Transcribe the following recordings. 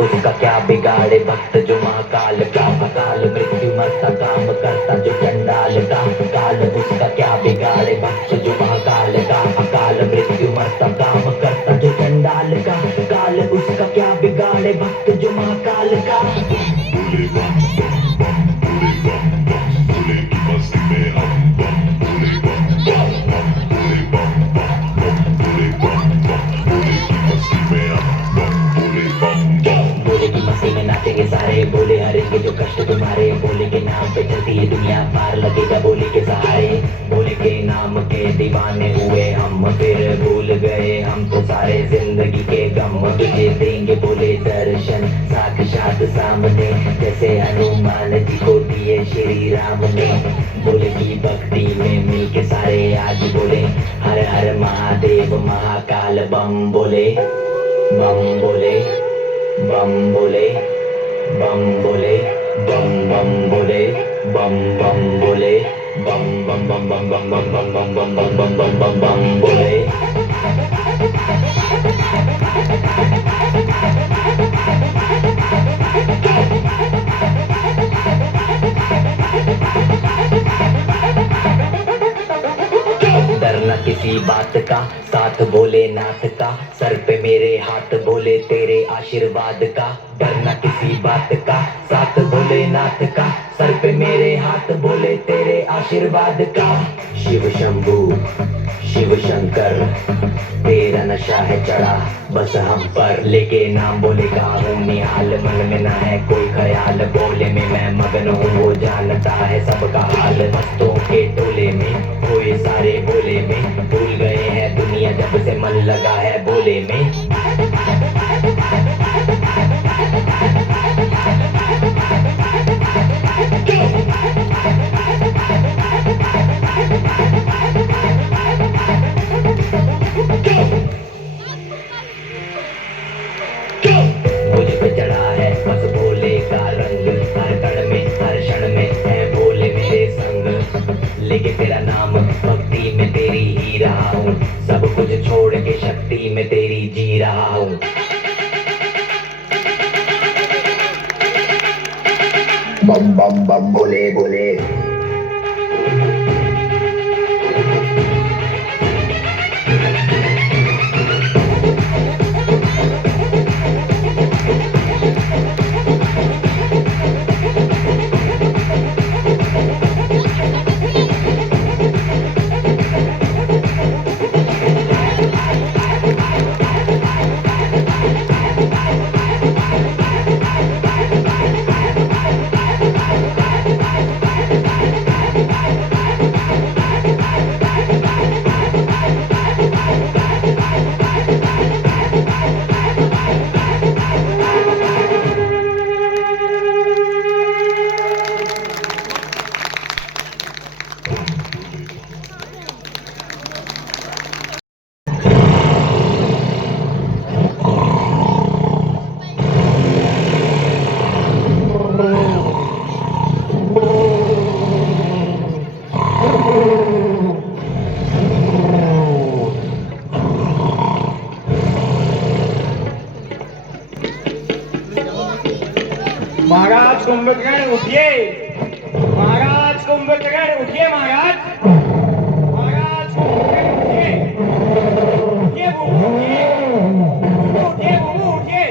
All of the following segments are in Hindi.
उसका क्या बिगाड़े भक्त जो महाकाल का, अकाल मृत्यु मरता काम करता जो चंडाल का, काल उसका क्या बिगाड़े भक्त जो महाकाल का, अकाल मृत्यु मरता काम करता जो चंडाल का, काल उसका क्या बिगाड़े भक्त जो महाकाल का। बोले बम बम बम, बोले बम बम, बोले की मस्ती में हम बम, बोले बम बम बम, बोले बम बम बम, बोले बम बम, बोले की मस्ती में हम बम, बोले बम बम। बोले की मस्ती में नाचेंगे सारे, बोले हरेंगे जो कष्ट तुम्हारे, बोले के नाम पे चलती है दुनिया पार लगेगा बोले के सहारे, बोले के नाम के दीवाने हुए हम, फिर भूल गए हम तो सारे जिंदगी के गम, तुझे देंगे बोले दर्शन साक्षात सामने, जैसे हनुमान जी को दिए श्री राम ने, बोले की भक्ति में मिल के सारे आज बोले हर हर महादेव महाकाल बम बोले, बम बोले, बम बोले, बम बोले, बम बम बोले, बम बम बोले, बम बम बम बम बम बम बम बम बम बम बम बम बम बम बोले। डरना किसी बात का साथ भोलेनाथ का, सर पे मेरे हाथ बोले तेरे आशीर्वाद का, डरना किसी बात का साथ भोलेनाथ का, सर पे मेरे हाथ बोले तेरे आशीर्वाद का। शिव शंभू शिव शंकर तेरा नशा है चढ़ा बस हम पर, लेके नाम बोले का हूँ निहाल, मन में ना है कोई ख्याल, बोले में मैं मगन हूँ वो जानता है सबका हाल, मस्तों के टोले में कोई सारे बोले में, भूल गए हैं दुनिया जब से मन लगा है बोले में। मुझ पे चढ़ा है बस भोले का रंग, हर कण में हर क्षण में है भोले मेरे संग, लेके तेरा नाम भक्ति में तेरी ही रहा हूँ, सब कुछ छोड़ के शक्ति में तेरी जी रहा हूँ। बम बम बम बोले बोले। महाराज कुंभकर्ण उठिए, महाराज कुंभकर्ण उठिए, महाराज, महाराज कुंभकर्ण उठिए, उठिए बुबू उठिए, उठिए बुबू उठिए,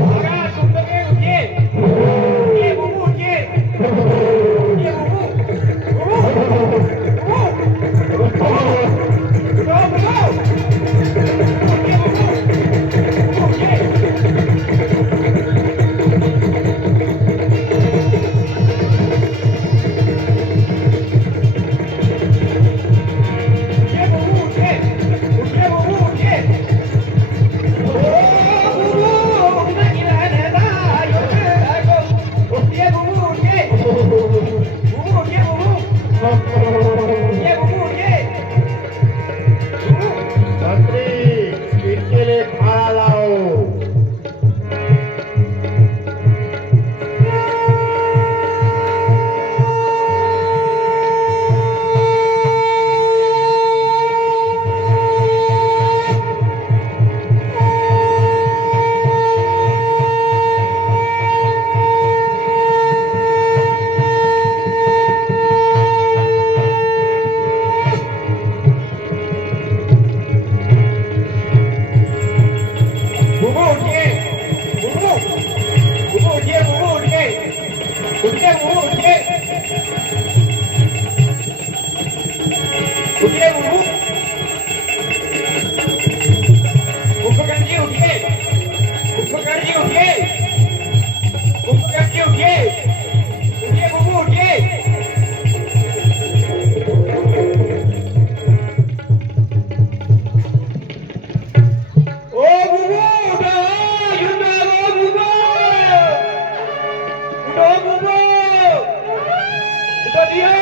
महाराज कुंभकर्ण उठिए, उठिए बुबू उठिए, उठिए बुबू, उठिए बुबू, कुंभकर्ण जी उठिए, कुंभकर्ण जी उठिए, कुंभकर्ण जी उठिए, उठिए बुबू उठिए। ओ बुबू उठो, युद्ध हो बुबू, उठो बुबू, उठो दियो।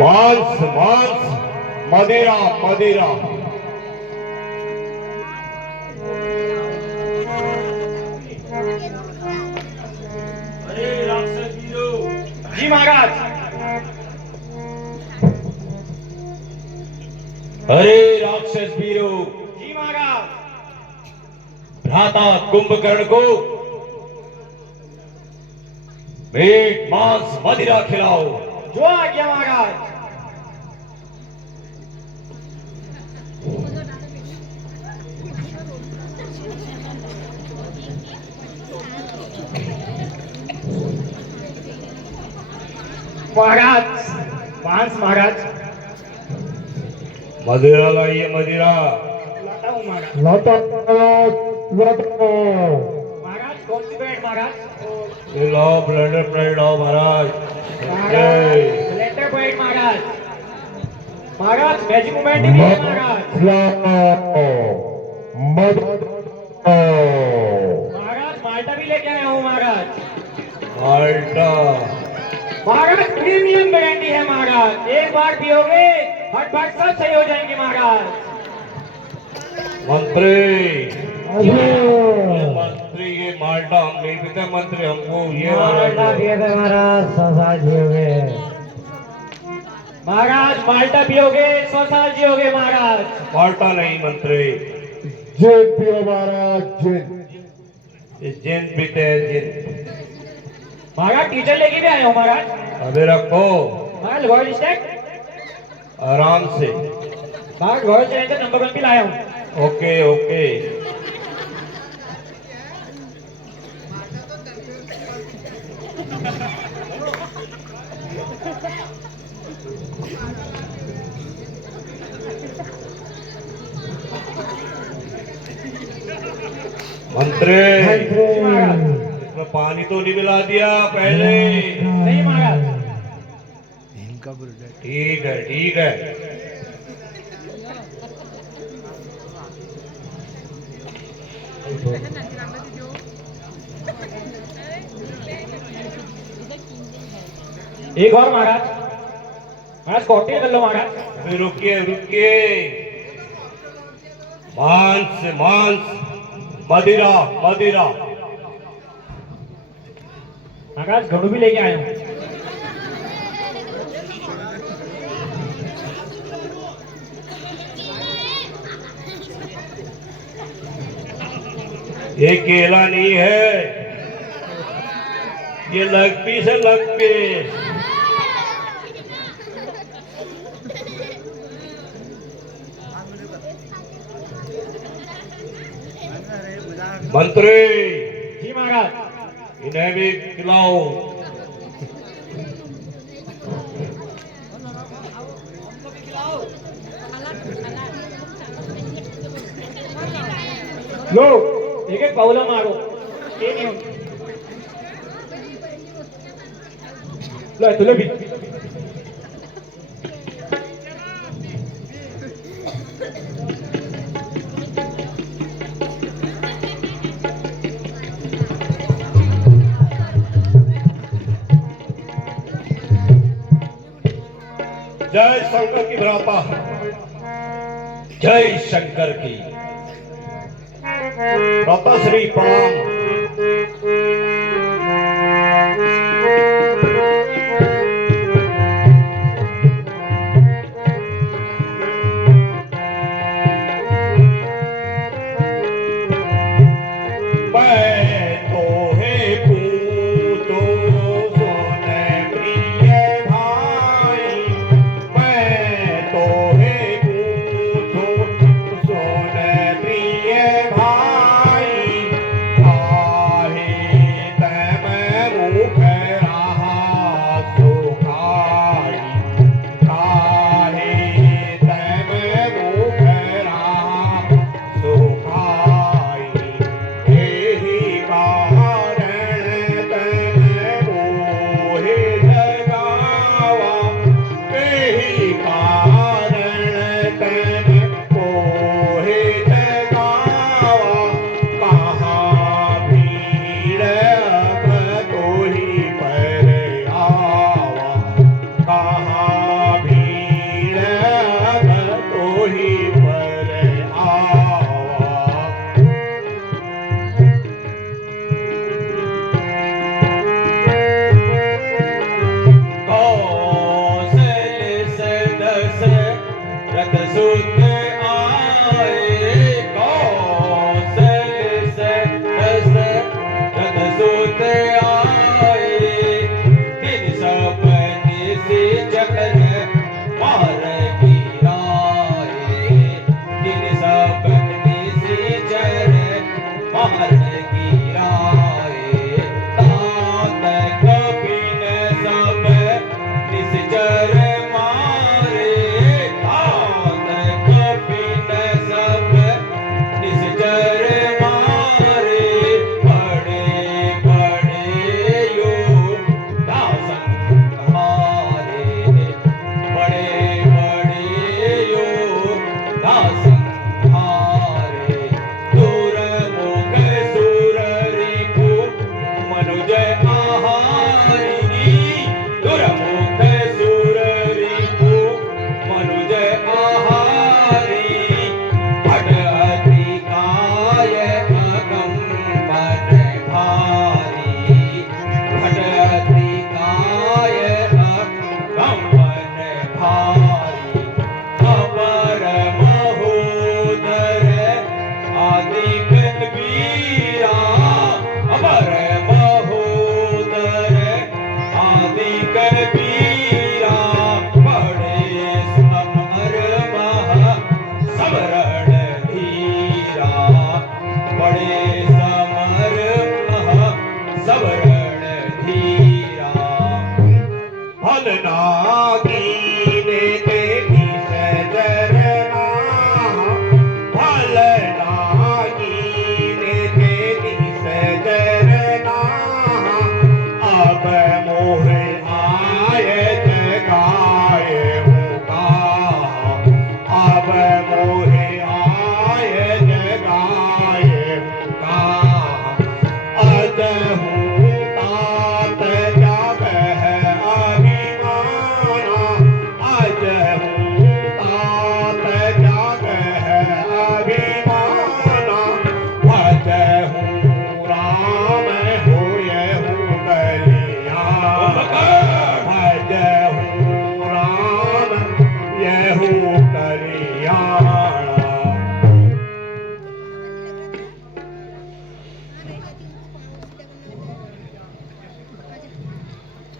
मांस मांस मदिरा मदिरा जी महाराज। अरे राक्षस वीरो, जी महाराज। भ्राता कुंभकर्ण को मीट मांस मदिरा खिलाओ। जो आ गया महाराज। महाराज मांस महाराज। मदिरा लाइए मदिरा। लाता हूँ महाराज। महाराज कौन सी ब्रेड महाराज? ये लाओ ब्लेंडर ब्रेड लाओ महाराज। महाराज ब्लेंडर ब्रेड महाराज। महाराज मैजिक मूवमेंट भी है महाराज। महाराज माल्टा भी लेके आया हूँ महाराज। माल्टा महाराज प्रीमियम ब्रांडी है महाराज। एक बार पियोगे हट फट सब सही हो जाएंगे महाराज। मंत्री मंत्री ये माल्टा हम नहीं पीते मंत्री, हमको ये वाला दो। महाराज माल्टा पियोगे 100 साल जियोगे महाराज। माल्टा नहीं मंत्री, जिन पियो महाराज जिन। ये जिन पीते हैं जिन। महाराज टीचर लेके भी आए हो महाराज। अभी रखो महाराज वर्ल्ड स्टैक। आराम से। महाराज वर्ल्ड चैलेंजर नंबर 1 भी लाया हूँ। Okay okay. मंत्री इसमें पानी तो नहीं मिला दिया पहले? नहीं महाराज। ठीक है ठीक है। एक और महाराज। महाराज कॉकटेल कर लो महाराज। अभी रुकिए रुकिए। मांस मांस मदिरा मदिरा। महाराज घड़ू भी लेके आए हूँ। ये केला नहीं है, ये लेग पीस है, लेग पीस। मंत्री, जी महाराज। इन्हें भी खिलाओ। लो एक एक पावला मारो, ये नहीं होता। लो तुले भी। जय शंकर की भ्राता, जय शंकर की भ्राता श्री प्रणाम।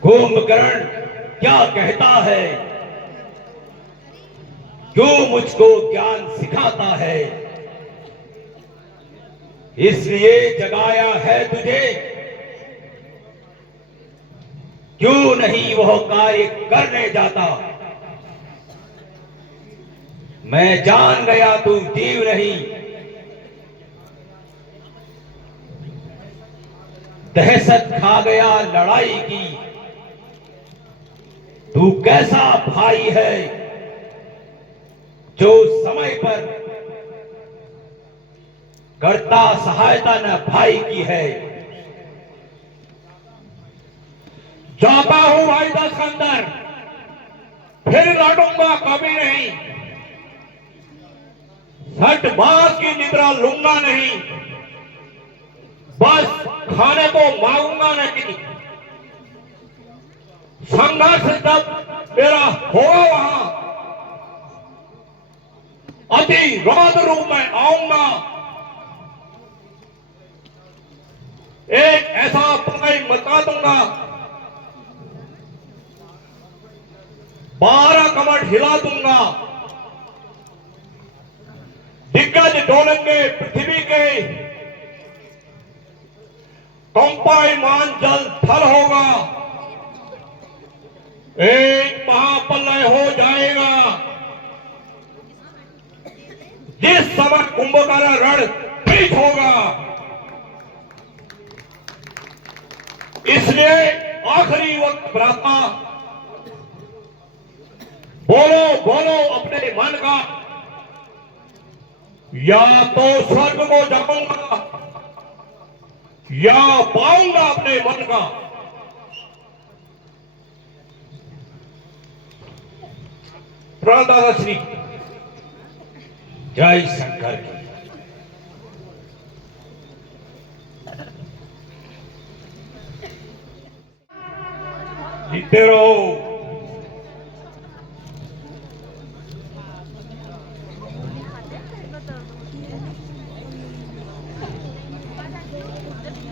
कुंभकर्ण क्या कहता है, क्यों मुझको ज्ञान सिखाता है, इसलिए जगाया है तुझे, क्यों नहीं वह कार्य करने जाता। मैं जान गया तू जीव नहीं, दहशत खा गया लड़ाई की, तू कैसा भाई है जो समय पर करता सहायता न भाई की है। जाता हूं भाई 10 के अंदर, फिर लौटूंगा कभी नहीं, सट बात की निद्रा लूंगा नहीं, बस खाने को मांगूंगा नहीं। संघर्ष जब मेरा होगा वहां अति रौद्र रूप में आऊंगा, एक ऐसा उपाय बता दूंगा, 12 कमर हिला दूंगा, दिग्गज डोलेंगे पृथ्वी के, कंपायमान जल थल होगा, एक महाप्रलय हो जाएगा। जिस समय कुंभकर्ण रण पीठ होगा, इसलिए आखिरी वक्त भ्राता बोलो बोलो अपने मन का, या तो स्वर्ग को जाऊंगा या पाऊंगा अपने मन का। प्रण दादा श्री जय शंकर की। जीते रहो।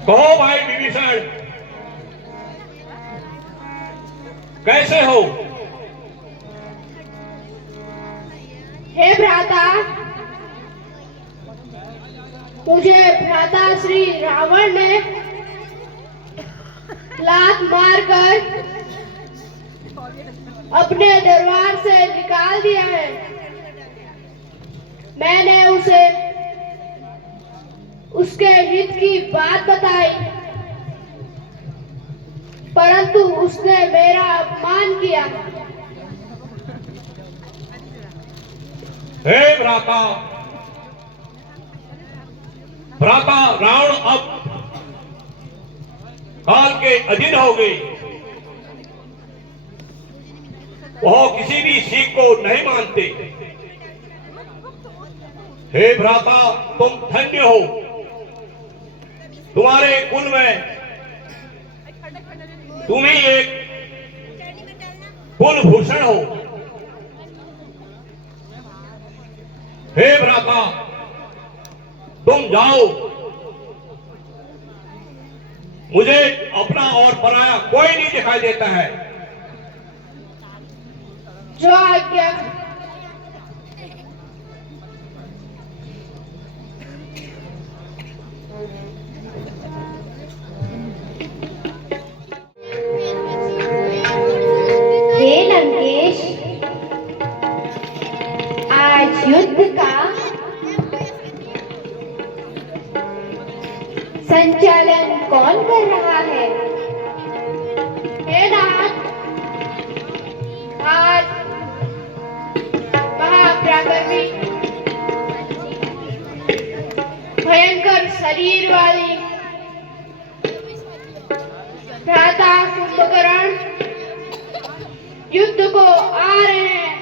कहो भाई विभीषण, कैसे हो? हे भ्राता, मुझे भ्राता श्री रावण ने लात मारकर अपने दरबार से निकाल दिया है। मैंने उसे उसके हित की बात बताई, परंतु उसने मेरा अपमान किया। हे भ्राता, भ्राता रावण अब काल के अधीन हो गई, वह किसी भी सीख को नहीं मानते। हे भ्राता, तुम धन्य हो, तुम्हारे कुल में तुम ही एक कुलभूषण हो। हे भ्राता, तुम जाओ, मुझे अपना और पराया कोई नहीं दिखाई देता है। जो आज्ञा। हे लंकेश, आज युद्ध का संचालन कौन कर रहा है? हे नाथ, आज महापराक्रमी भयंकर शरीर वाली भ्राता कुंभकर्ण युद्ध को आ रहे हैं।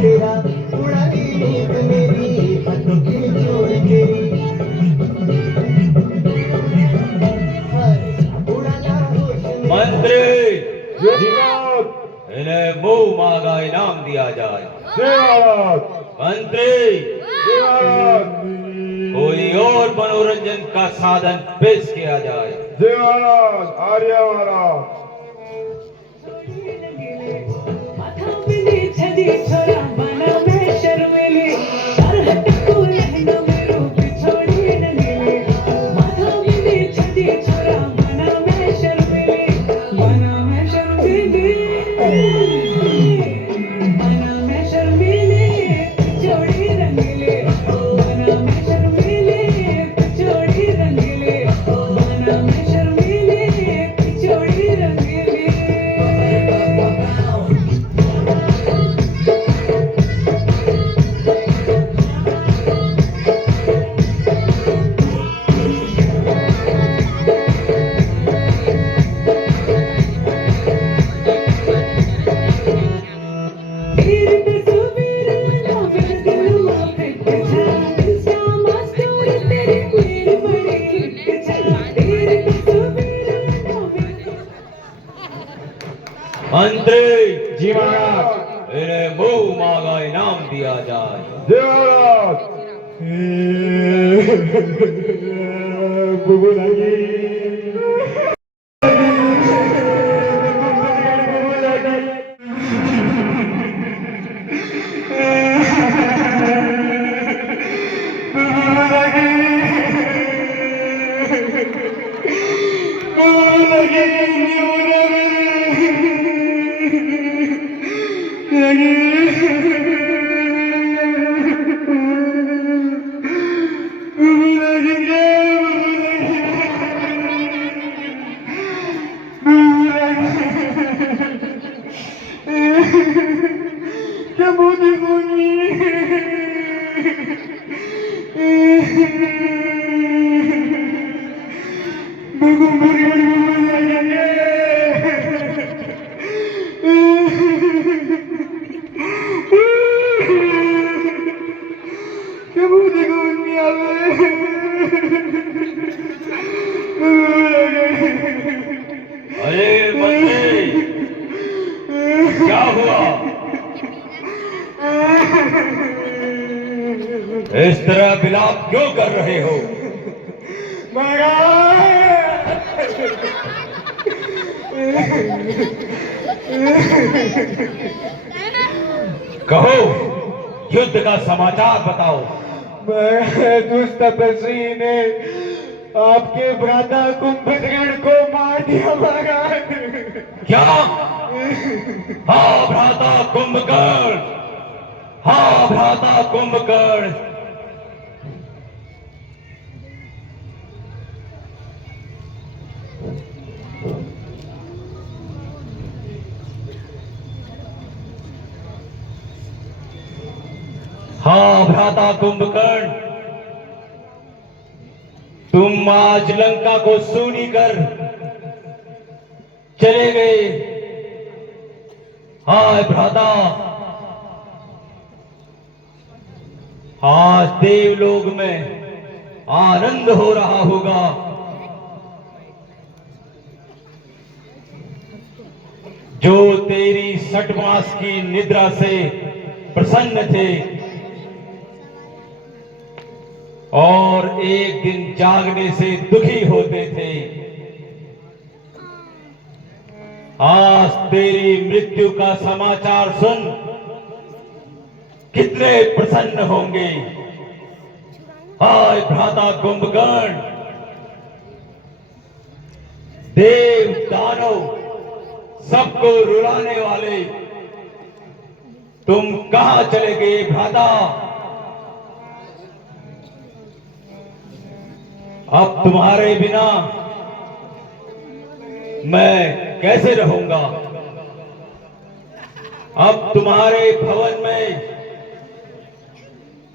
तेरा उड़ा दी नींद मेरी हाथों की जोड़ तेरी उड़ाना होश मेरा मंत्री, जी महाराज। इन्हें मुंह मांगा इनाम दिया जाए। जी महाराज। मंत्री, जी महाराज। कोई और मनोरंजन का साधन पेश किया जाए। जी महाराज। आर्य महाराज। मंत्री, जी महाराज। इन्हें मुंह मांगा इनाम दिया जाए। जी महाराज। बुबु लगी। अरे मंत्री, क्या हुआ? इस तरह विलाप क्यों कर रहे हो? कहो, युद्ध का समाचार बताओ। दुष्ट तपस्वी ने आपके भ्राता कुंभकर्ण को मार दिया महाराज। क्या? हाँ भ्राता कुंभकर्ण, हाँ भ्राता कुंभकर्ण। हाँ भ्राता कुंभकर्ण, तुम आज लंका को सूनी कर चले गए। हाँ भ्राता, आज देवलोक में आनंद हो रहा होगा। जो तेरी 6 मास की निद्रा से प्रसन्न थे और एक दिन जागने से दुखी होते थे, आज तेरी मृत्यु का समाचार सुन कितने प्रसन्न होंगे। हाय भ्राता कुंभकर्ण, देव दानव सबको रुलाने वाले तुम कहां चले गए भ्राता? अब तुम्हारे बिना मैं कैसे रहूंगा? अब तुम्हारे भवन में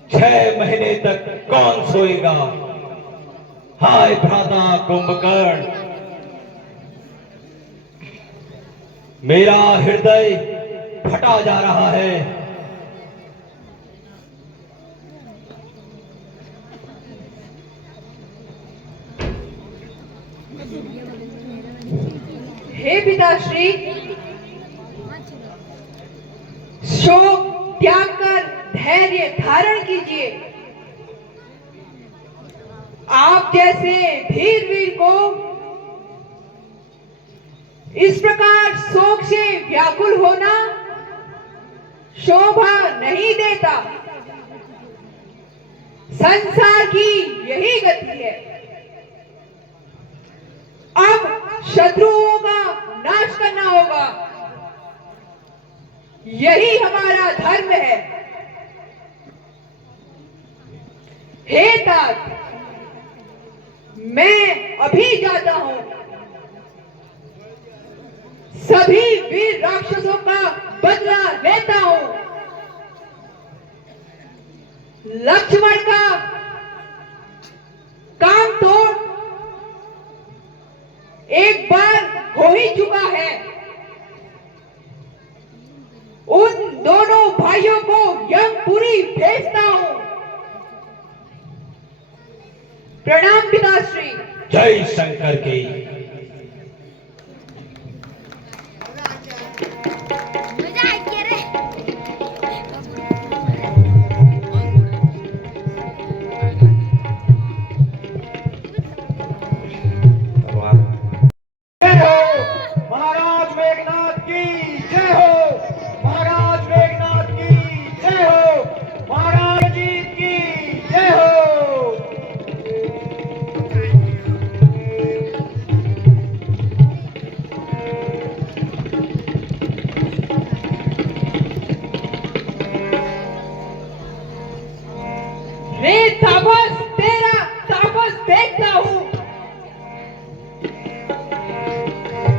6 महीने तक कौन सोएगा? हाय भ्राता कुंभकर्ण, मेरा हृदय फटा जा रहा है। हे पिताश्री, शोक त्याग कर धैर्य धारण कीजिए। आप जैसे धीर वीर को इस प्रकार शोक से व्याकुल होना शोभा नहीं देता। संसार की यही गति है। अब शत्रुओं का नाश करना होगा, यही हमारा धर्म है। हे तात, मैं अभी जाता हूं। सभी वीर राक्षसों का बदला लेता हूं। लक्ष्मण का काम तो एक बार हो ही चुका है। उन दोनों भाइयों को यमपुरी भेजता हूं। प्रणाम पिताश्री। जय शंकर की। जय हो महाराज मेघनाथ की जय हो। महाराज मेघनाथ की जय हो। महाराज जीत की जय हो। रे तापस, तेरा तापस देखता हूं।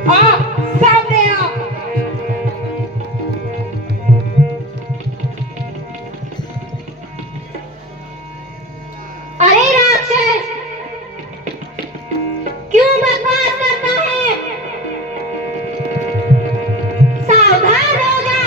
आ, सामने आ। अरे राक्षस, क्यों बकवास करता है? सावधान हो जा।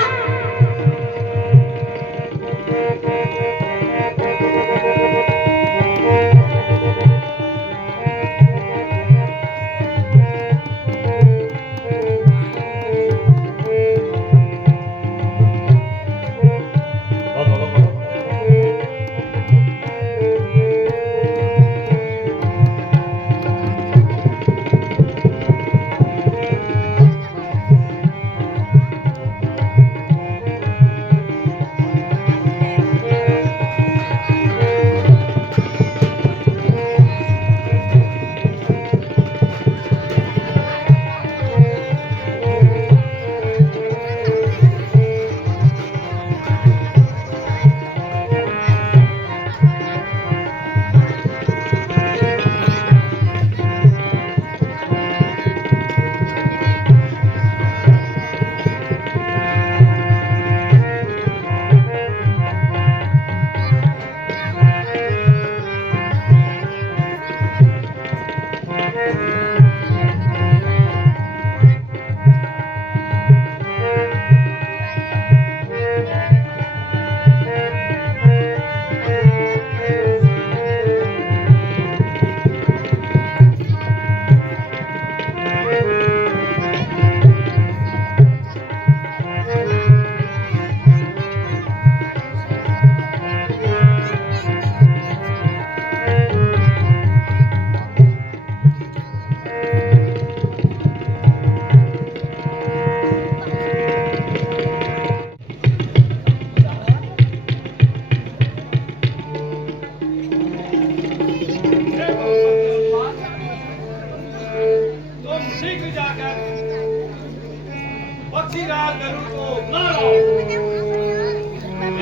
पक्षीराज गरुड़ को न लाओ।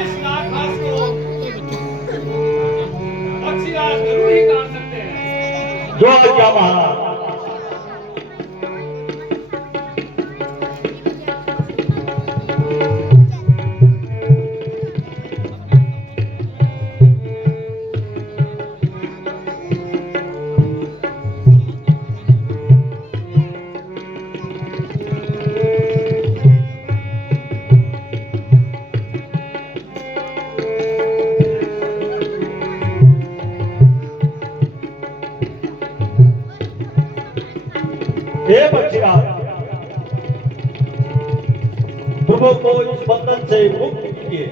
इस नागपाश को पक्षीराज गरुड़ ही काट सकते हैं। जो क्या महाराज। हे पक्षीराज, को इस बंधन से मुक्त कीजिए।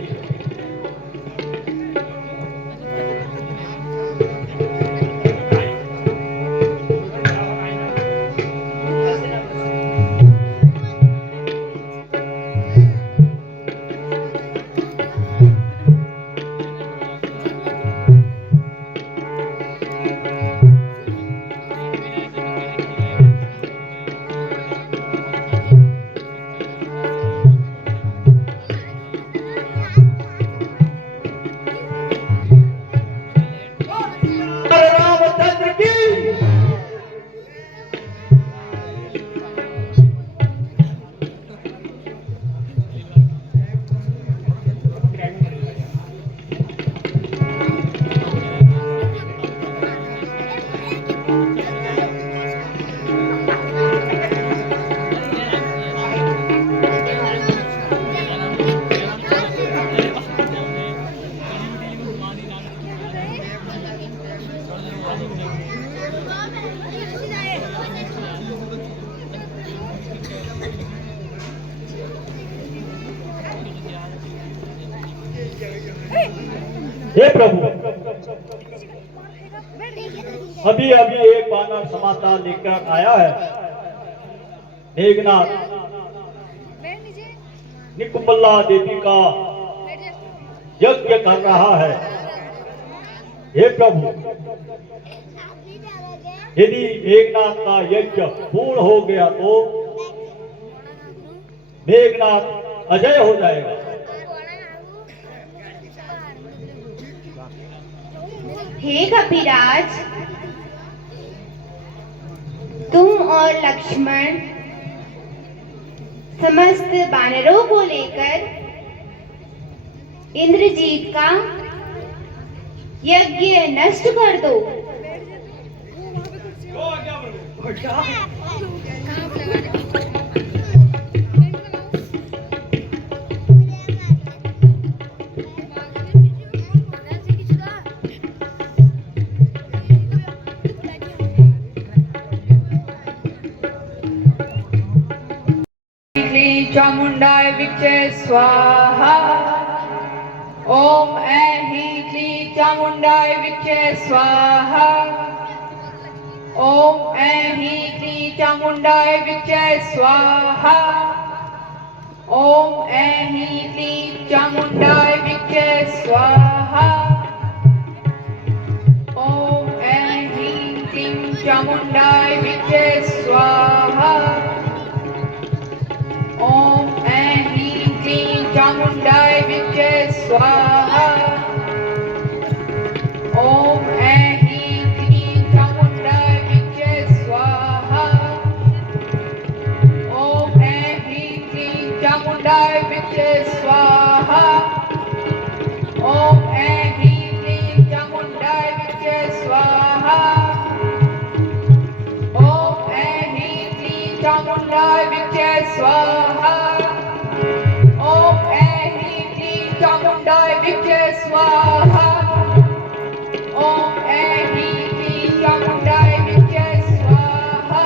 रामचंद्र की हे प्रभु, अभी अभी एक वानर समाचार लेकर आया है। मेघनाथ निकुंबला देवी का यज्ञ कर रहा है। हे प्रभु, यदि मेघनाथ का यज्ञ पूर्ण हो गया तो मेघनाथ अजय हो जाएगा। हे कपिराज, तुम और लक्ष्मण समस्त वानरों को लेकर इंद्रजीत का यज्ञ नष्ट कर दो। चामुंडाय विचे स्वाहा। ओम ऐं क्लीं चामुंडाय विचे स्वाहा। ओम ऐं क्लीं चामुंडाय विचे स्वाहा। ओम ऐं क्लीं चामुंडाय विचे स्वाहा। ओम ऐं क्लीं चामुंडाय विचे स्वाहा। ओम ऐं क्लीं चामुंडाय विचे स्वाहा। ओम ऐं क्लीं चामुंडाय विचे स्वाहा। ओम ऐं क्लीं चामुंडाय विचे स्वाहा। ओम ऐं क्लीं चामुंडाय विचे स्वाहा। ओम ऐं क्लीं चामुंडाय विचे स्वाहा। ओम ऐं क्लीं चामुंडाय विचे स्वाहा। ओम ऐं क्लीं चामुंडाय विचे स्वाहा।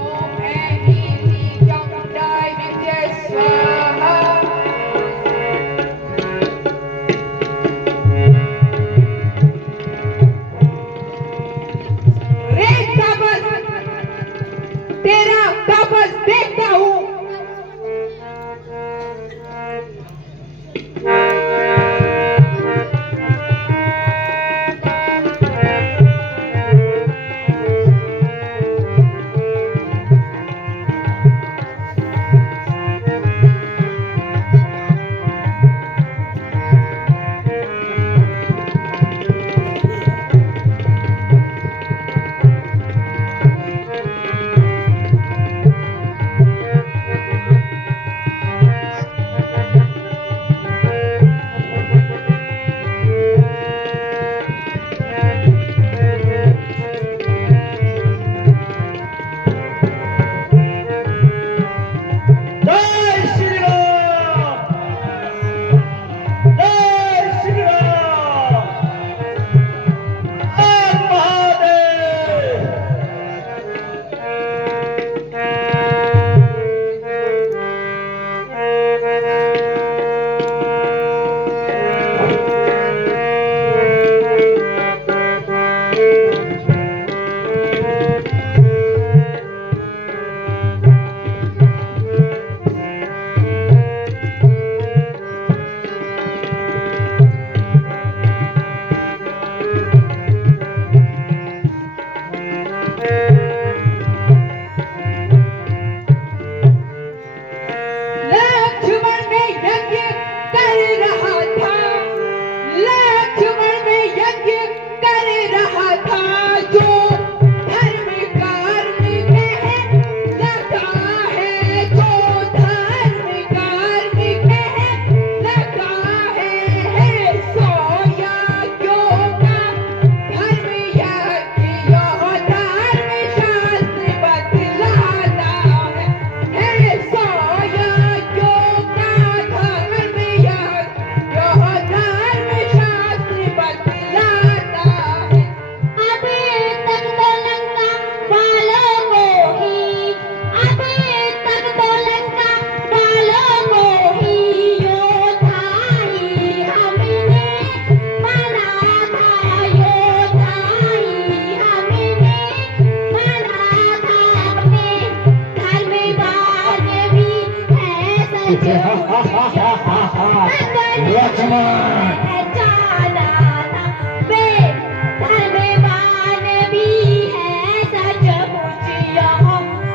ओम ऐं क्लीं चामुंडाय विचे स्वाहा। रे तापस, तेरा तापस देखता हूँ। लक्ष्मण पहचाना ना वे धर्मवान भी है सचमुच यह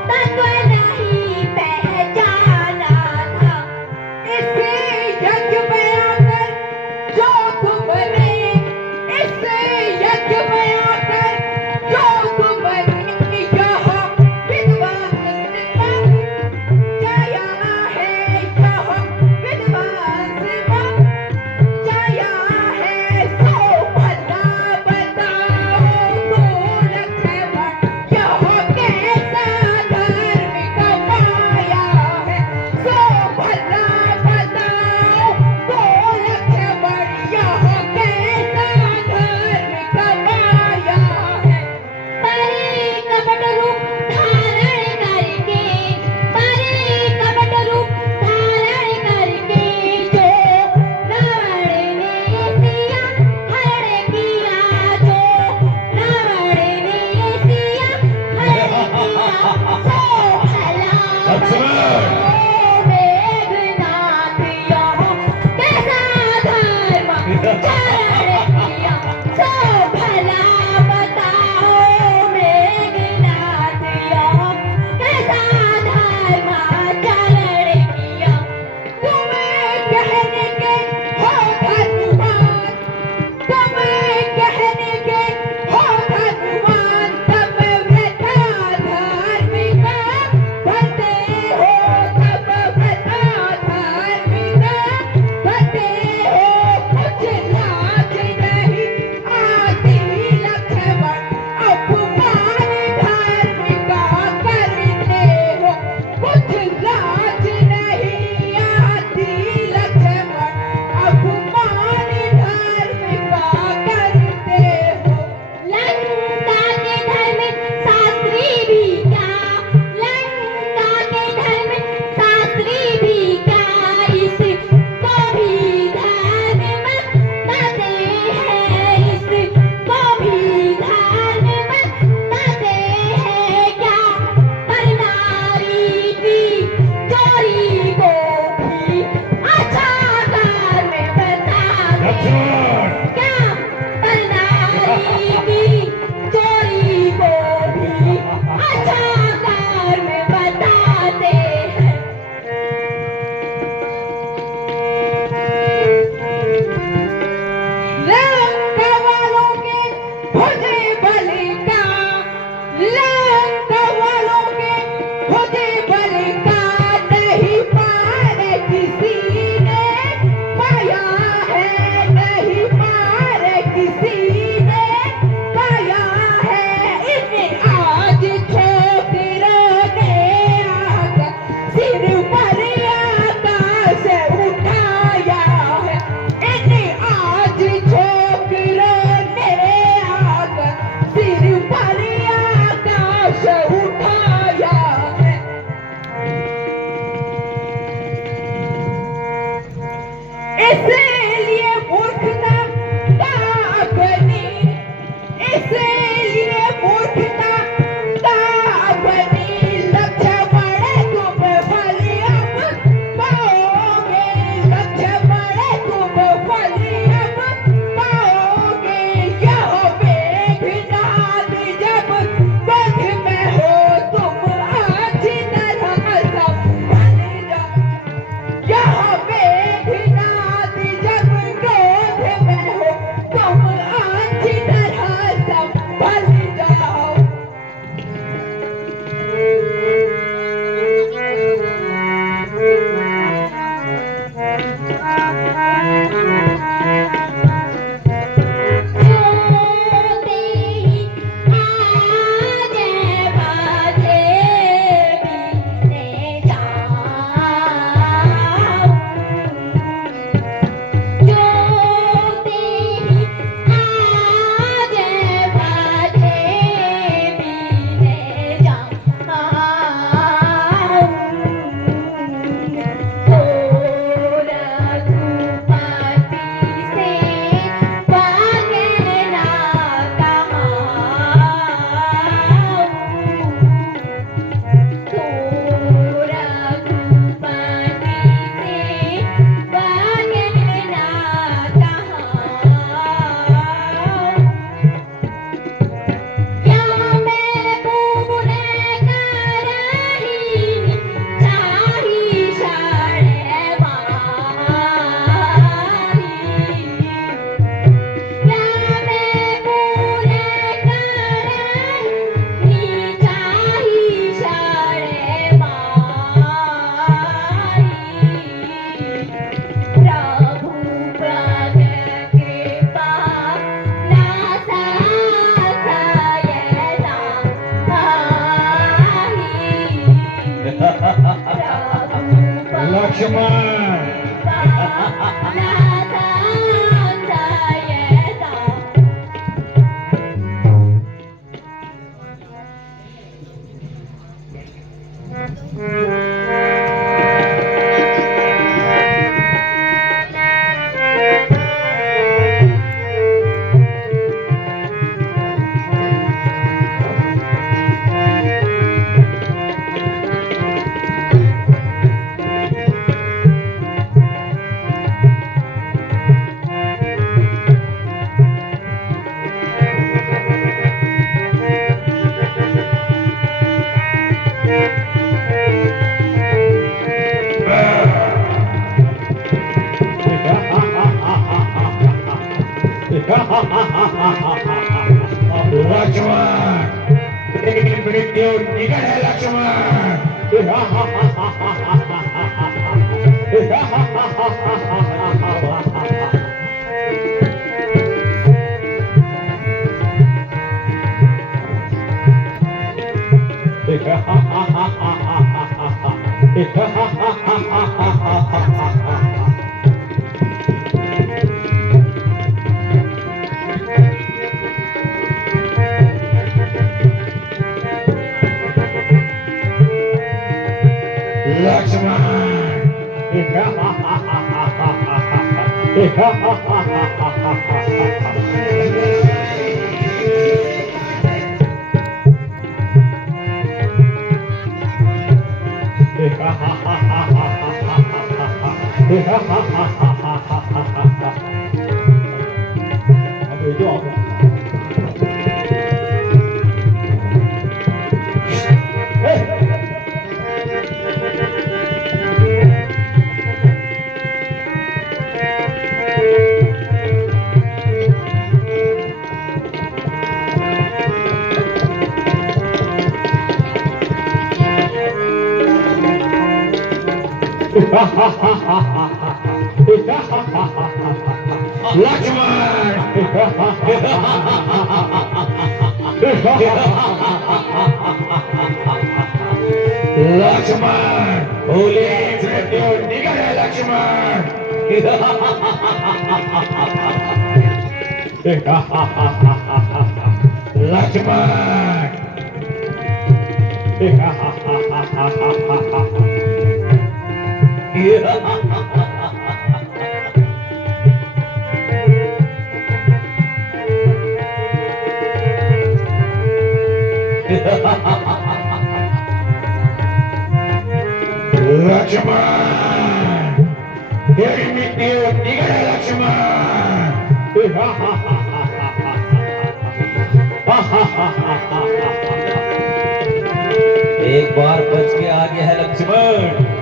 तत्व नहीं पहचाना था। इसे यज्ञ में आकर जो तुमने, इसे यज्ञ में आकर जो तुमने यह विध्वंस मचाया है, यह विध्वंस मचाया लक्ष्मण तेरी मृत्यु निकट है लक्ष्मण लक्ष्मण बोले मृत्यु निकट है लक्ष्मण लक्ष्मण तेरी मृत्यु निकट है लक्ष्मण एक बार बच के आ गया है लक्ष्मण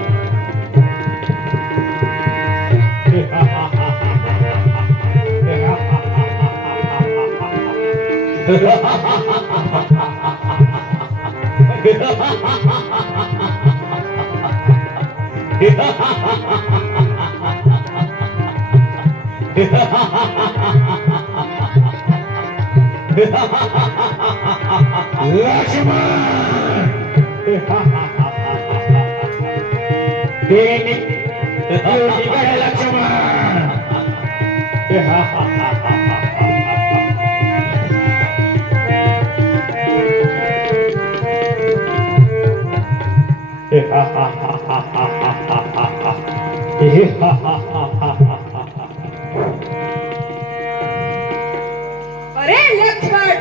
अरे लक्ष्मण,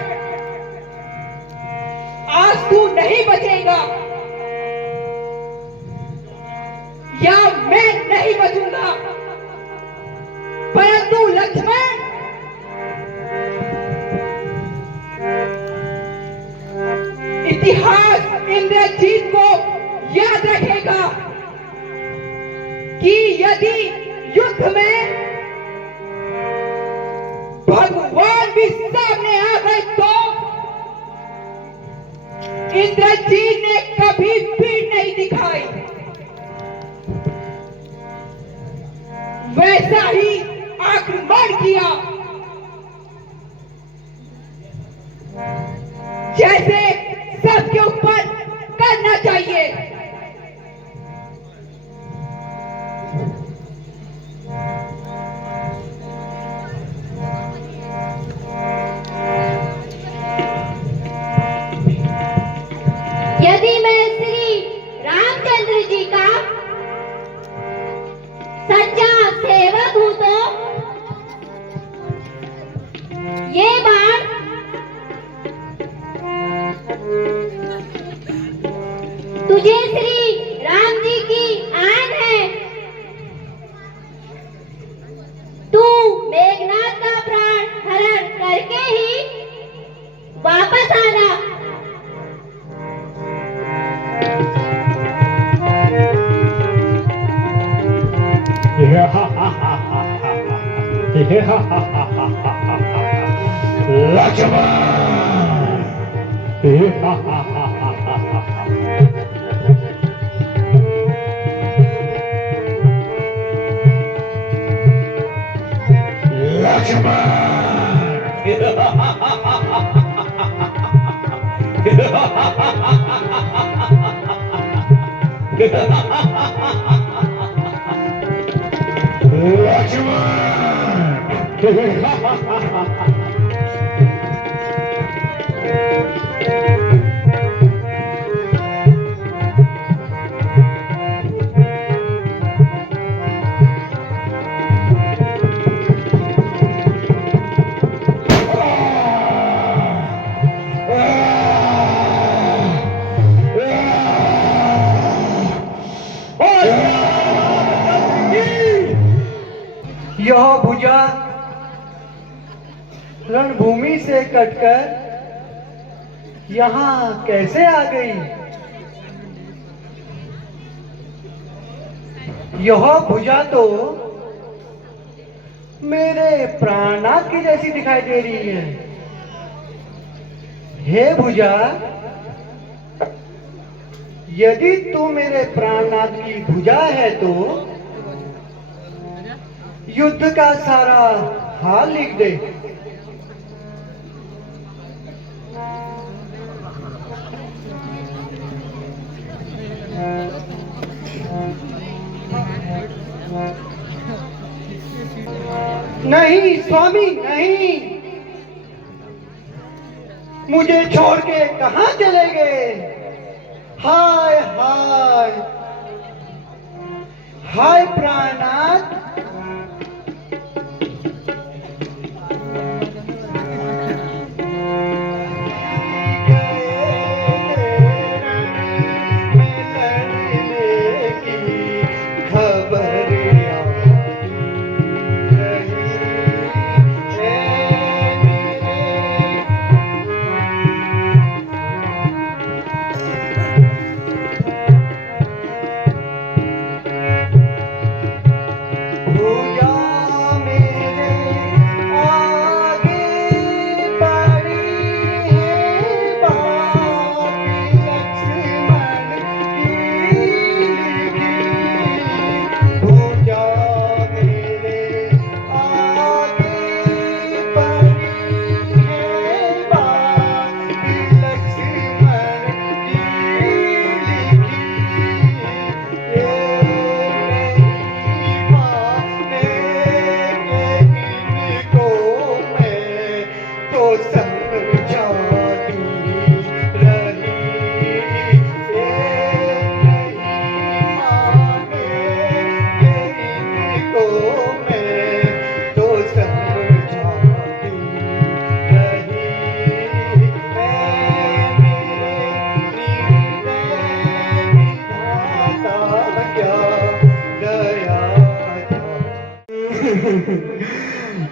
आज तू नहीं बचेगा या मैं नहीं बचूंगा, परंतु लक्ष्मण इतिहास इंद्रजीत को याद रखेगा कि यदि युद्ध में भगवान भी सामने आ गए तो इंद्रजीत ने कभी पीठ नहीं दिखाई। वैसा ही आक्रमण किया जैसे सबके ऊपर करना चाहिए। यह भुजा रणभूमि से कटकर यहाँ कैसे आ गई? यह भुजा तो मेरे प्राणनाथ की जैसी दिखाई दे रही है। हे भुजा, यदि तू मेरे प्राणनाथ की भुजा है तो युद्ध का सारा हाल लिख दे। नहीं स्वामी, नहीं, मुझे छोड़ के कहां चले गए? हाय हाय हाय प्राणनाथ,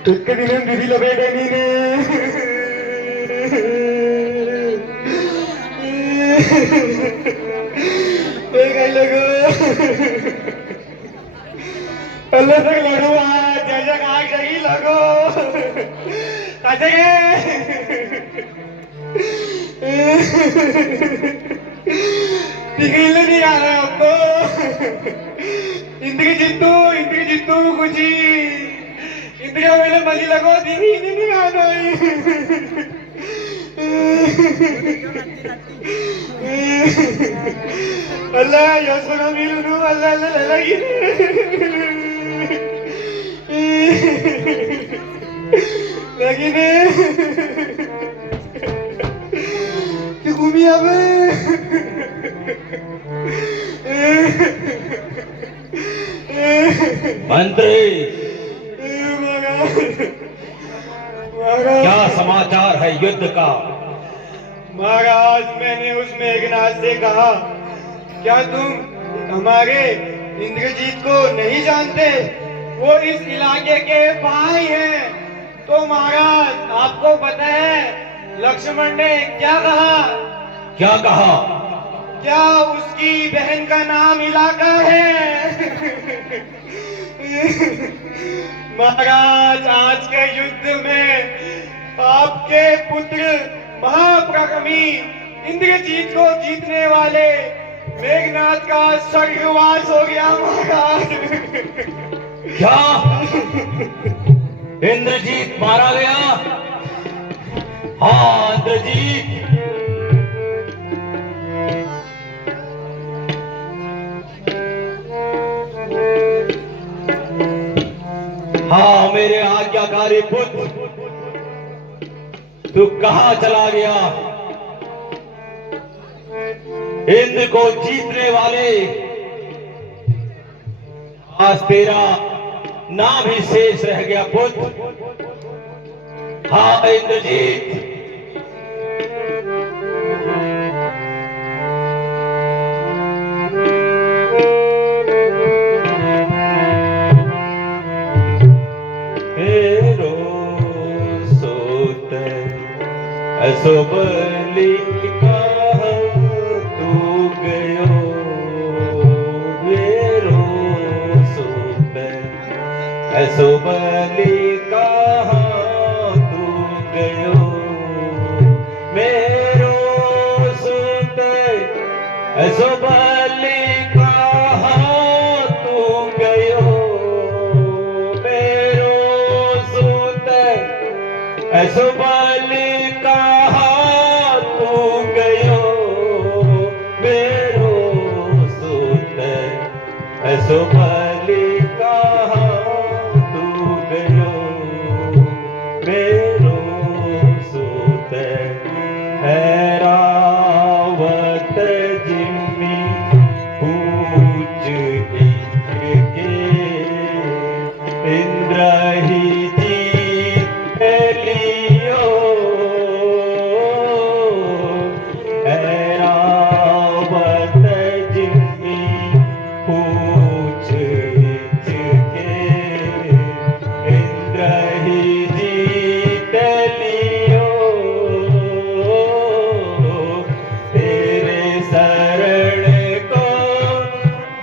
ತುಕ್ಕದಿನ ದಿದಿಲಬೇಡ ನೀನೆ लगो अल्लाह तक लड़ो जैसा आग सही लगो कैसे निकल नहीं आ रहा आपको इंद्री जितू कुछ इंद्रिया मेरे मजी लगो दिखी नहीं आ रही अल्लाह या सुनो मिलू अल्लाह अल्लाह लगी लेकिन तू घूमी अब मंत्री, क्या समाचार है युद्ध का? महाराज, मैंने उस मेघनाथ से कहा, क्या तुम हमारे इंद्रजीत को नहीं जानते? वो इस इलाके के भाई हैं। तो महाराज, आपको पता है लक्ष्मण ने क्या कहा? क्या कहा? क्या उसकी बहन का नाम इलाका है? महाराज, आज के युद्ध में आपके पुत्र महापराक्रमी इंद्रजीत को जीतने वाले मेघनाथ का स्वर्गवास हो गया महाराज। क्या इंद्रजीत मारा गया? हाँ इंद्रजीत, हाँ मेरे आज्ञाकारी पुत्र, तू कहां चला गया? इंद्र को जीतने वाले आज तेरा नाम ही शेष रह गया पुत्र। हाँ इंद्रजीत, मेरो सोत असुबली तू गयो, मेरो सोत असुबली तू गयो, मेरो सोत असुबली तू गयो, मेरो सोत असुबली तू गयो, मेरो सोत असुबली तू गयो, मेरो सोत हैरावत जिम्मी पूज के इंद्र ही जीत लियो, ऐरावत जिम्मी पूछ के इंद्र ही जीत लियो, तेरे शरण को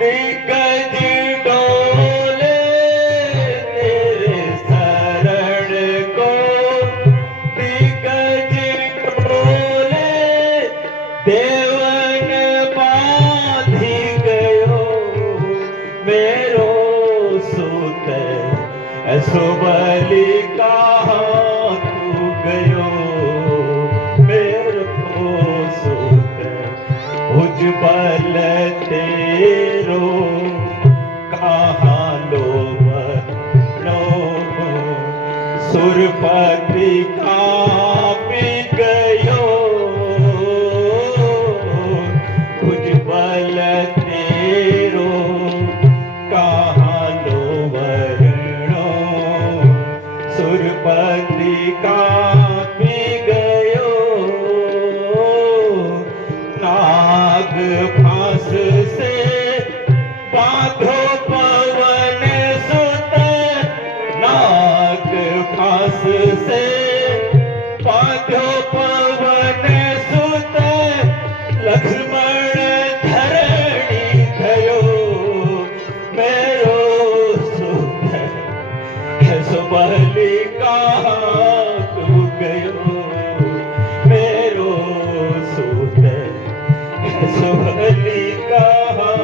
दिग्गज डोले, तेरे शरण को दिग्गज डोले, देवन बांधी गयो, मेरो सूत असुबली कहाँ तू गयो, मेरो सूत भुज बल तेरो कहाँ लो सुरपति कापी गयो, भुज बल तेरो कहाँ लो वर्णो, सुरपति कापी गयो, नाग फांस से बांधो पवन सुत, नाग फांस से बांधो पवन सुत, लक्ष्मण धरणी भयो, मेरो सुत असुबली कहाँ तू गयो, मेरो सुत असुबली कहाँ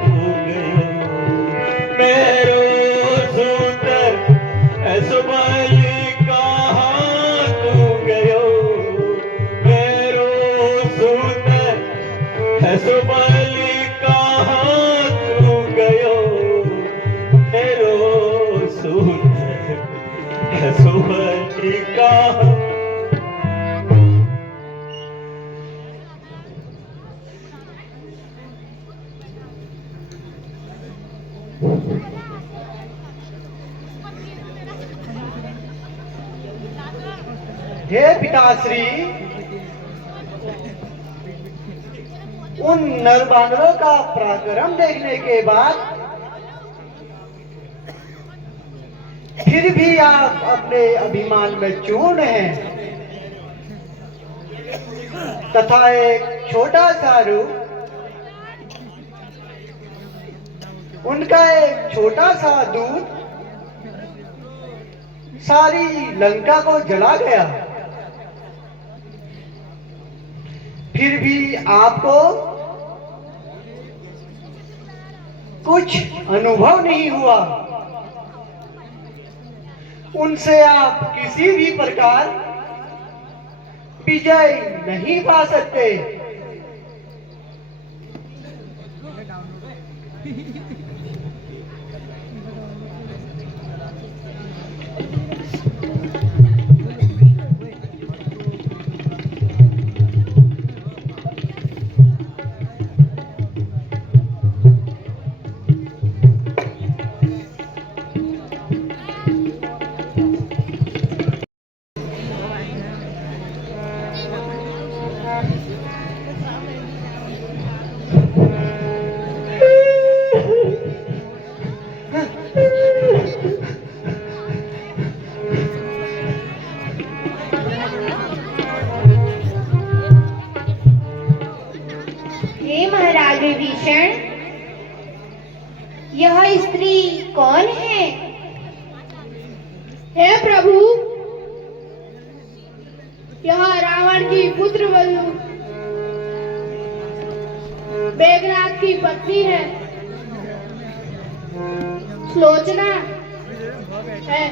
तू गयो, मेरो सुत असुबली कहाँ तू गयो, मेरो सुत असुबली कहाँ तू गयो, मेरो सुत असुबली कहाँ। हे पिताश्री, उन नरबानरों का पराक्रम देखने के बाद फिर भी आप अपने अभिमान में चूर्ण हैं तथा एक छोटा सा रूप, उनका एक छोटा सा दूत सारी लंका को जला गया, फिर भी आपको कुछ अनुभव नहीं हुआ। उनसे आप किसी भी प्रकार विजय नहीं पा सकते। हे महाराज विभीषण, यह स्त्री कौन है? हे प्रभु, यह रावण की पुत्र वधू मेघनाथ की पत्नी है, सुलोचना है।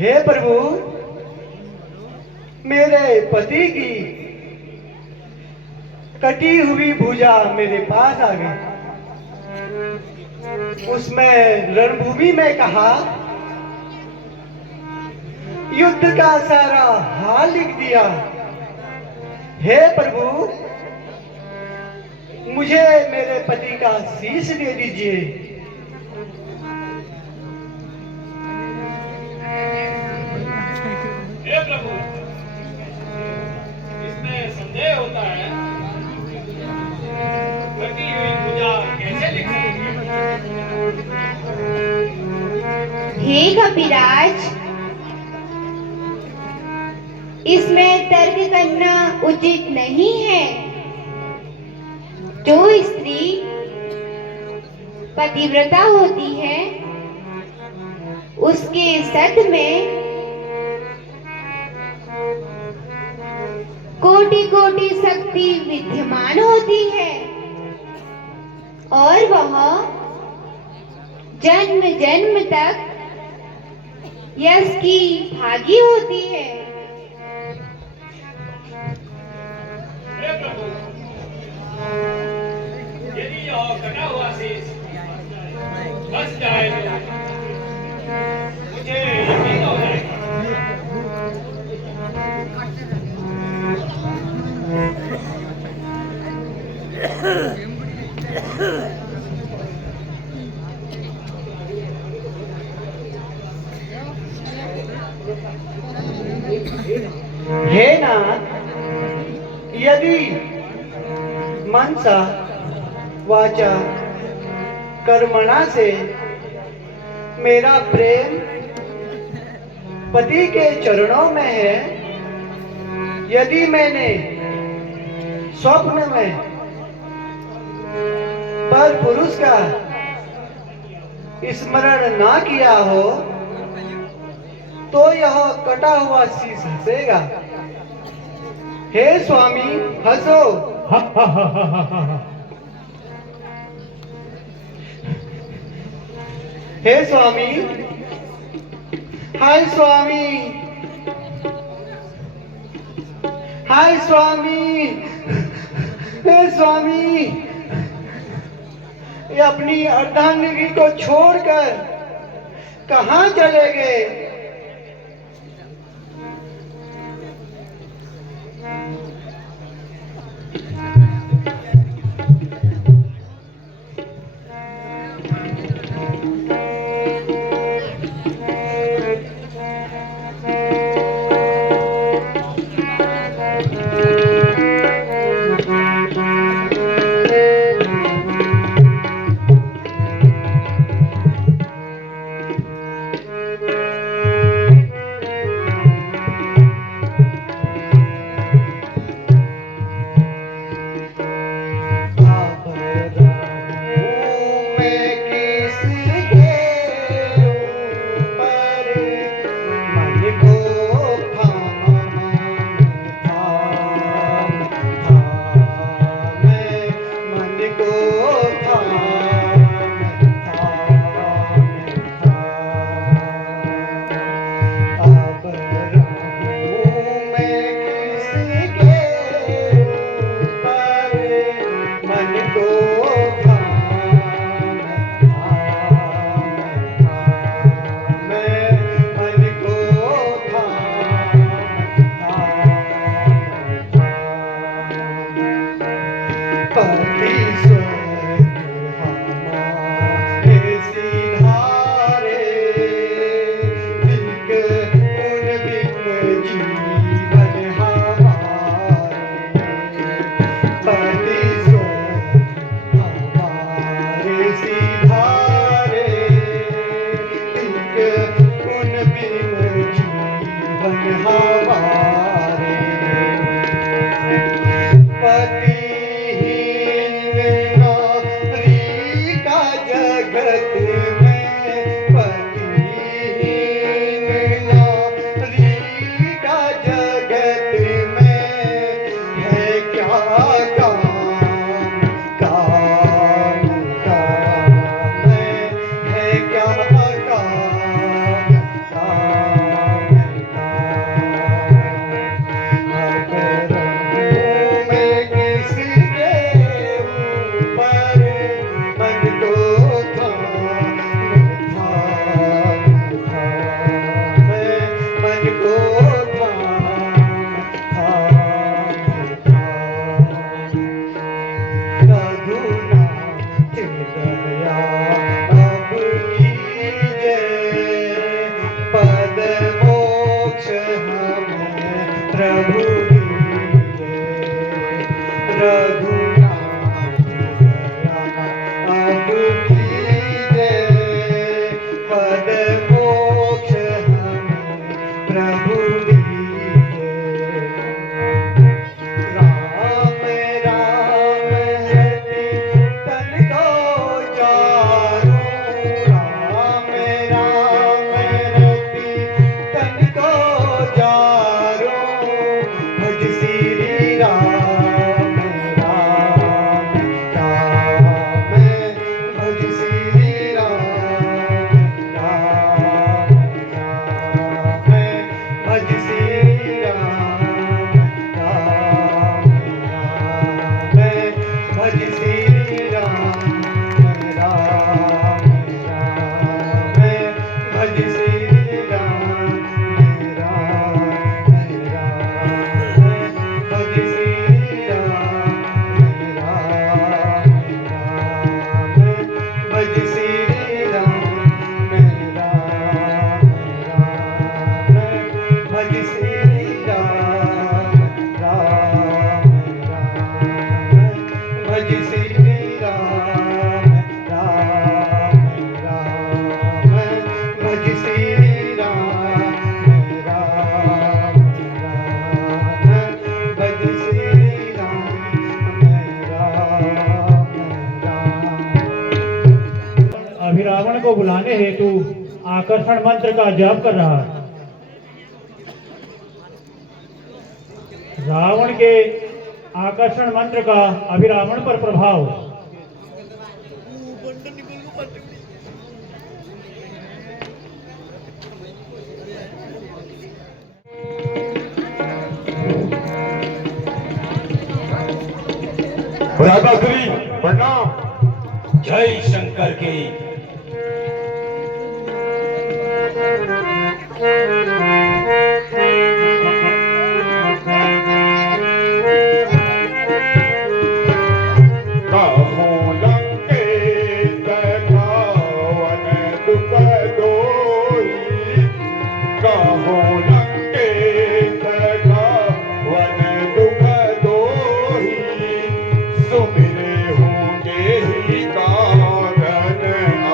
हे प्रभु, मेरे पति की कटी हुई भुजा मेरे पास आ गई। उसमें रणभूमि में कहा, युद्ध का सारा हाल लिख दिया। हे प्रभु, मुझे मेरे पति का शीश दे दीजिए। हे प्रभु, इसमें संदेह होता है, कटी हुई भुजा कैसे लिख सकती है? हे कपिराज, इसमें तर्क करना उचित नहीं है। जो स्त्री पतिव्रता होती है, उसके सद में कोटि कोटि शक्ति विद्यमान होती है और वह जन्म जन्म तक यश की भागी होती है। हे प्रभु, यदि यह कटा हुआ शीश बच जाए तो मुझे यकीन हो जाएगा। हे नाथ, यदि मनसा वाचा कर्मणा से मेरा प्रेम पति के चरणों में है, यदि मैंने स्वप्न में पर पुरुष का स्मरण ना किया हो, तो यह कटा हुआ शीश हंसेगा। हे स्वामी, हंसो। हे स्वामी, हाय स्वामी, हाय स्वामी, हे स्वामी, ये अपनी अर्धांगिनी को छोड़कर कहाँ चले गए? अभिरावण को बुलाने हेतु आकर्षण मंत्र का जाप कर रहा है। रावण के आकर्षण मंत्र का अभिरावण पर प्रभाव। भ्राताश्री प्रणाम। जय शंकर की। सुमिरे होंगे ही कारण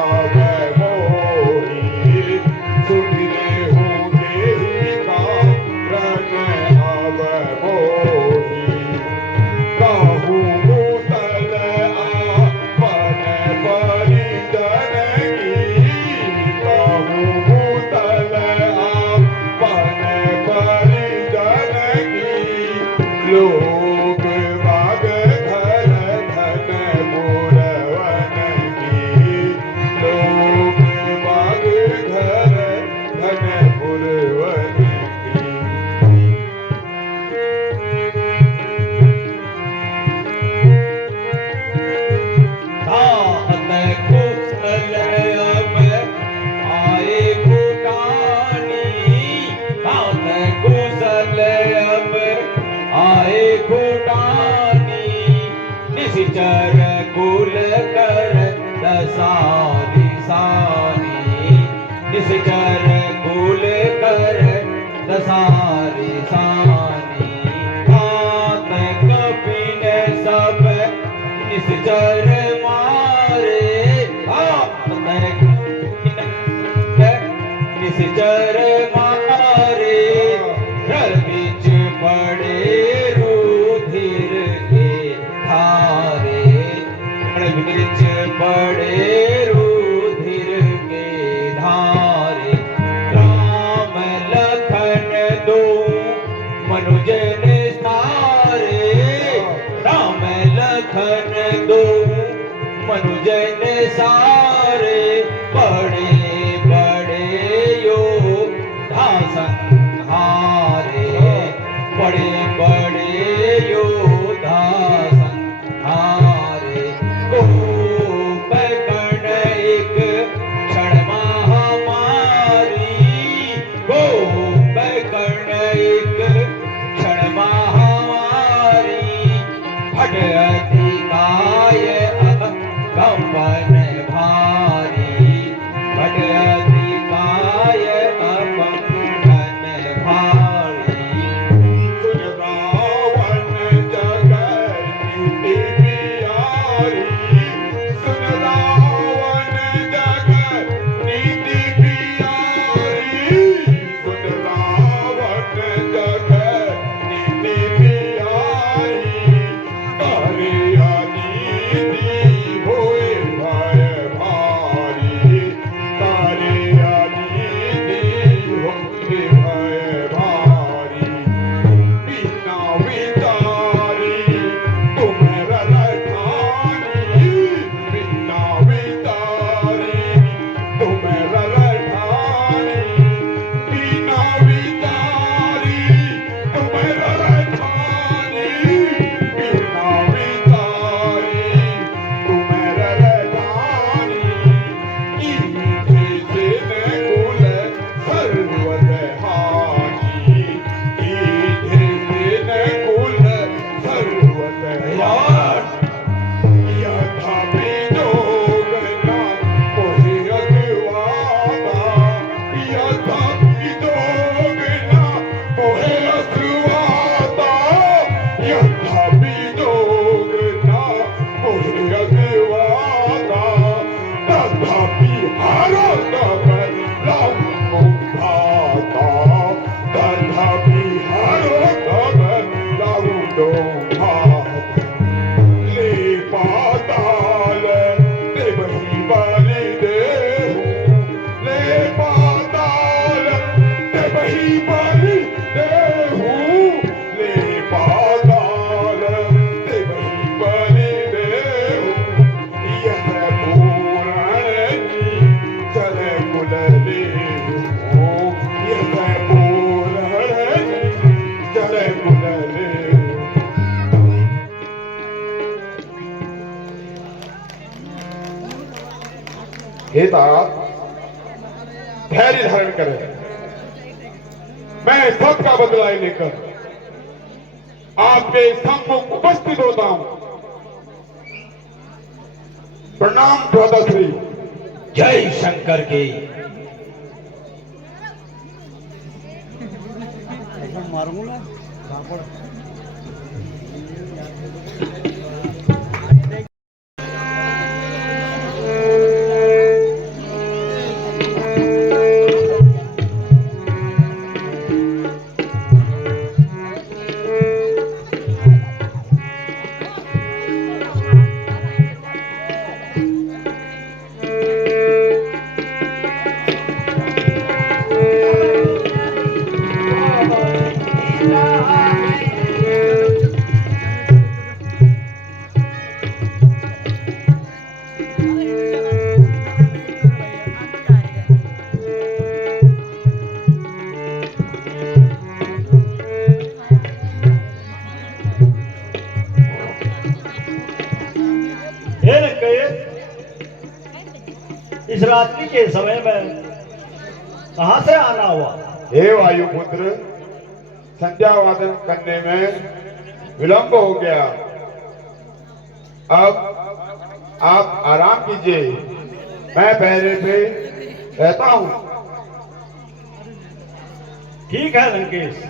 हे तात धैर्य धारण करें। मैं सबका बदला लेकर आपके सम्मुख उपस्थित होता हूं। प्रणाम भ्राताश्री। जय शंकर की। इस रात्रि के समय में कहां से आना हुआ? हे वायुपुत्र, संध्या वादन करने में विलंब हो गया। अब आप आराम कीजिए, मैं पहरे पे रहता हूं। ठीक है लंकेश।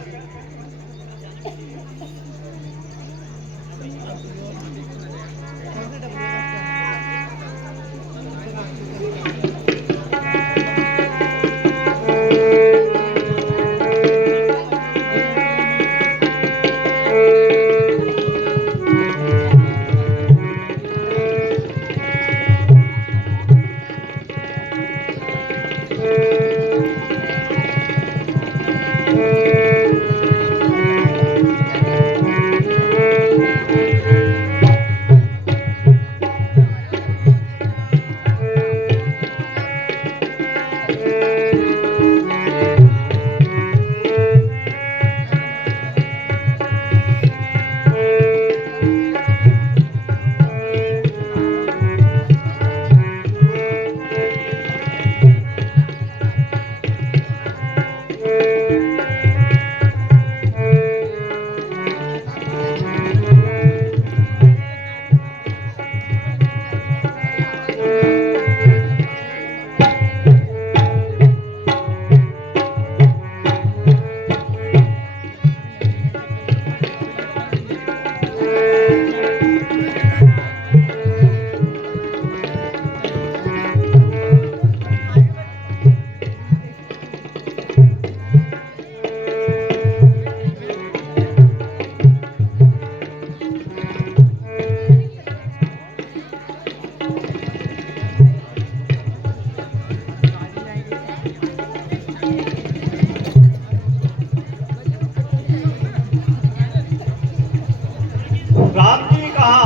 राम जी कहा,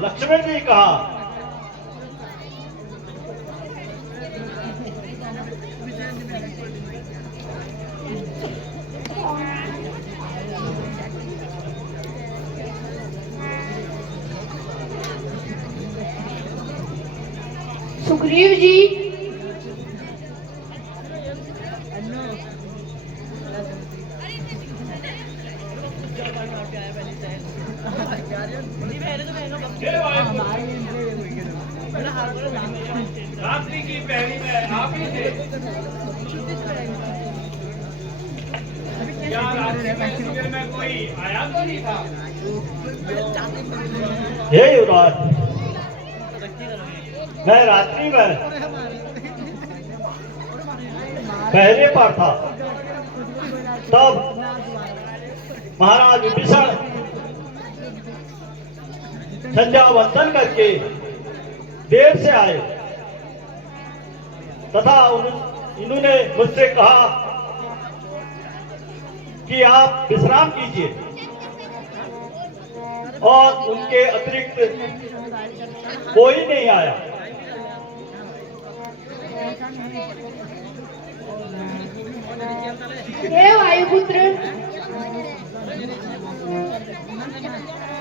लक्ष्मण जी कहा? सुग्रीव जी, रात्रि की पहली में आप ही थे। क्या रात्रि में शिविर में कोई आया तो नहीं था? हे युवराज, मैं रात्रि में पहले पर था, तब महाराज विभीषण संध्या वंदन करके देर से आए तथा इन्होंने मुझसे कहा कि आप विश्राम कीजिए, और उनके अतिरिक्त कोई नहीं आया। हे वायुपुत्र,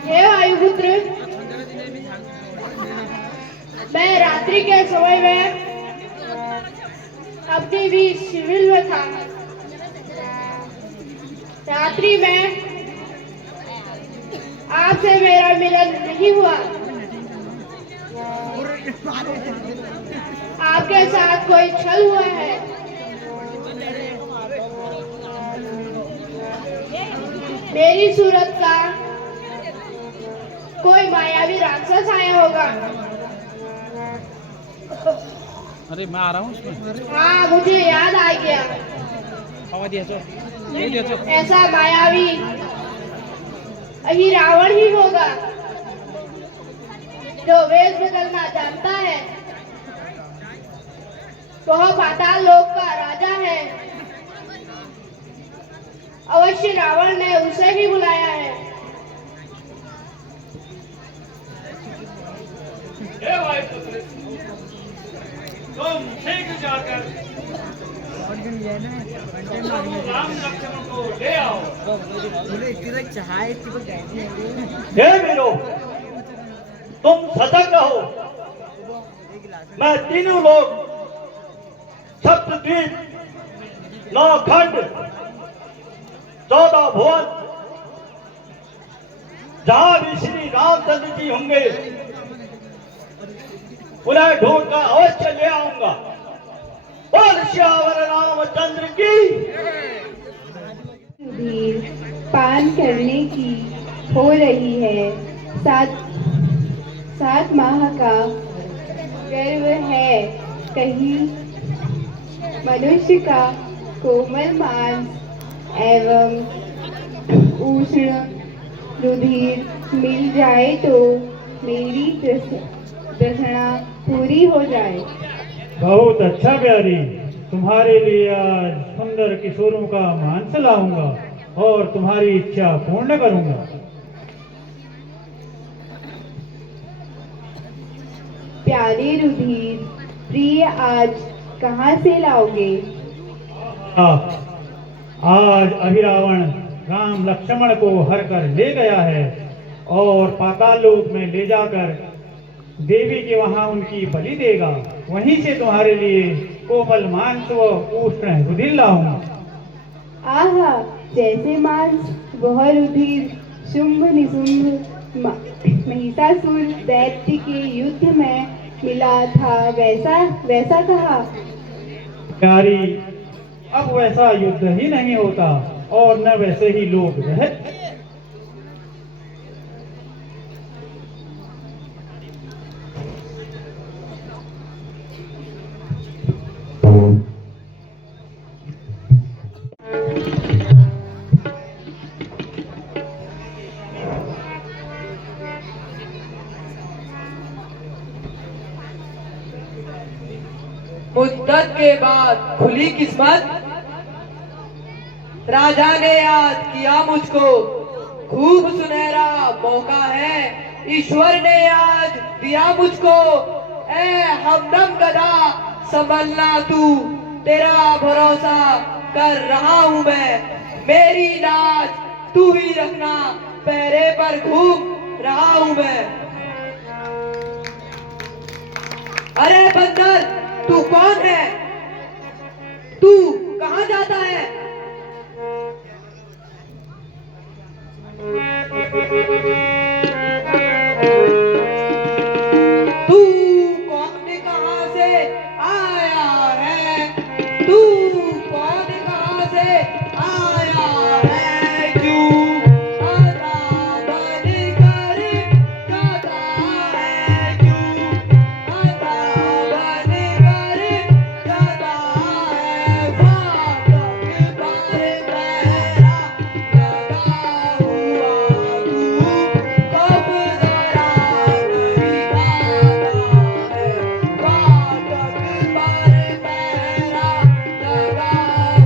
हे वायुपुत्र, मैं रात्रि के समय में अपने भी शिविर में था। रात्रि में आपसे मेरा मिलन नहीं हुआ। आपके साथ कोई छल हुआ है। मेरी सूरत का कोई मायावी राक्षस आया होगा। अरे मैं आ रहा हूँ उसमें। हाँ, मुझे याद आ गया। ऐसा मायावी यही रावण ही होगा जो वेश बदलना जानता है। वह पाताल लोक का राजा है। अवश्य रावण ने उसे ही बुलाया है। हे वायुपुत्र, तुम शीघ्र जाकर राम लक्ष्मण को ले आओ। हे वीरो, तुम सतर्क रहो। मैं तीनों लोग सप्तद्वीप, 9 खंड, 14 भुवन, जहां भी श्री रामचंद्र जी होंगे उन्हें ढूंढ कर अवश्य ले आऊंगा। बोल श्यावर रामचंद्र की। सुधीर, पान करने की हो रही है। 7 माह का गर्व है। कहीं मनुष्य का कोमल मांस एवं उष्ण रुधिर मिल जाए तो मेरी तृष्णा पूरी हो जाए। बहुत अच्छा प्यारी, तुम्हारे लिए आज सुंदर किशोरों का मांस लाऊंगा और तुम्हारी इच्छा पूर्ण करूंगा। प्यारे रुधिर, प्रिय आज कहाँ से लाओगे? आज अभिरावण राम लक्ष्मण को हर कर ले गया है और पाताल लोक में ले जाकर देवी के वहां उनकी बलि देगा। वहीं से तुम्हारे लिए कोमल मांस व उष्ण रुधिर लाऊंगा। आहा, जैसे मांस वह रुधिर शुंभ निशुंभ महिषासुर दैत्य के युद्ध में मिला था, वैसा कहा। प्यारी, अब वैसा युद्ध ही नहीं होता और न वैसे ही लोग रहे। मुद्दत के बाद खुली किस्मत। राजा ने याद किया मुझको, खूब सुनहरा मौका है ईश्वर ने आज दिया मुझको। ए हमदम गदा संभलना तू, तेरा भरोसा कर रहा हूँ मैं। मेरी लाज तू ही रखना, पहरे पर घूम रहा हूँ मैं। अरे बंदर, तू कौन है? तू कहाँ जाता है? तू कौन कहाँ से आया है? तू कौन कहाँ से आया है? क्यों आता बन कर जाता है? क्यों आता बन कर जाता है? फाटक पर पहरा लगा हुआ तू कब जरा नहीं आता है? फाटक पर पहरा लगा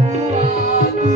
हुआ तू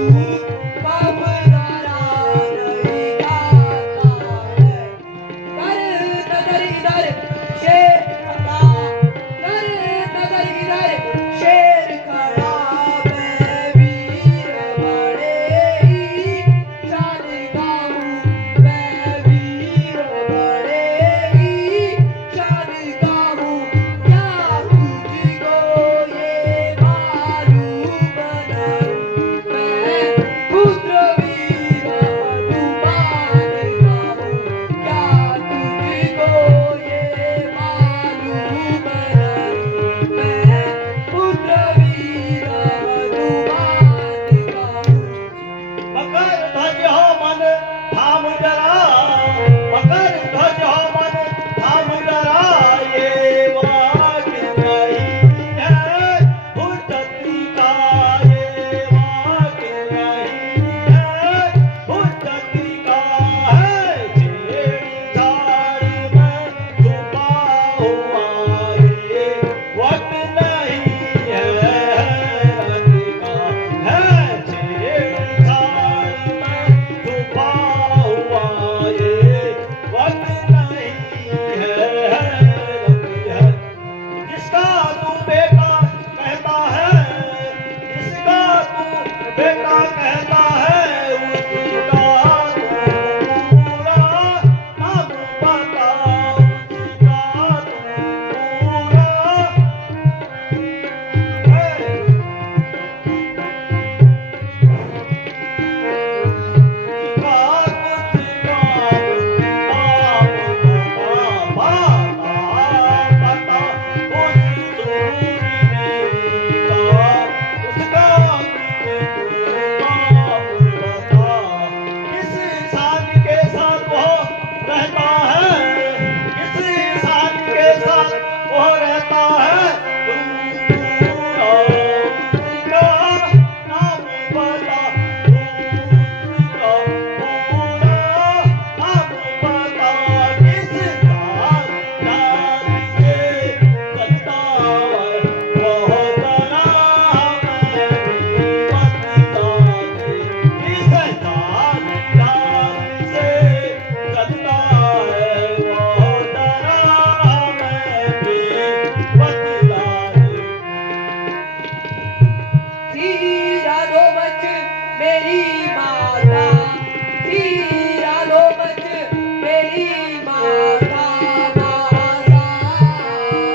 मेरी माता थी रालो मच मेरी माता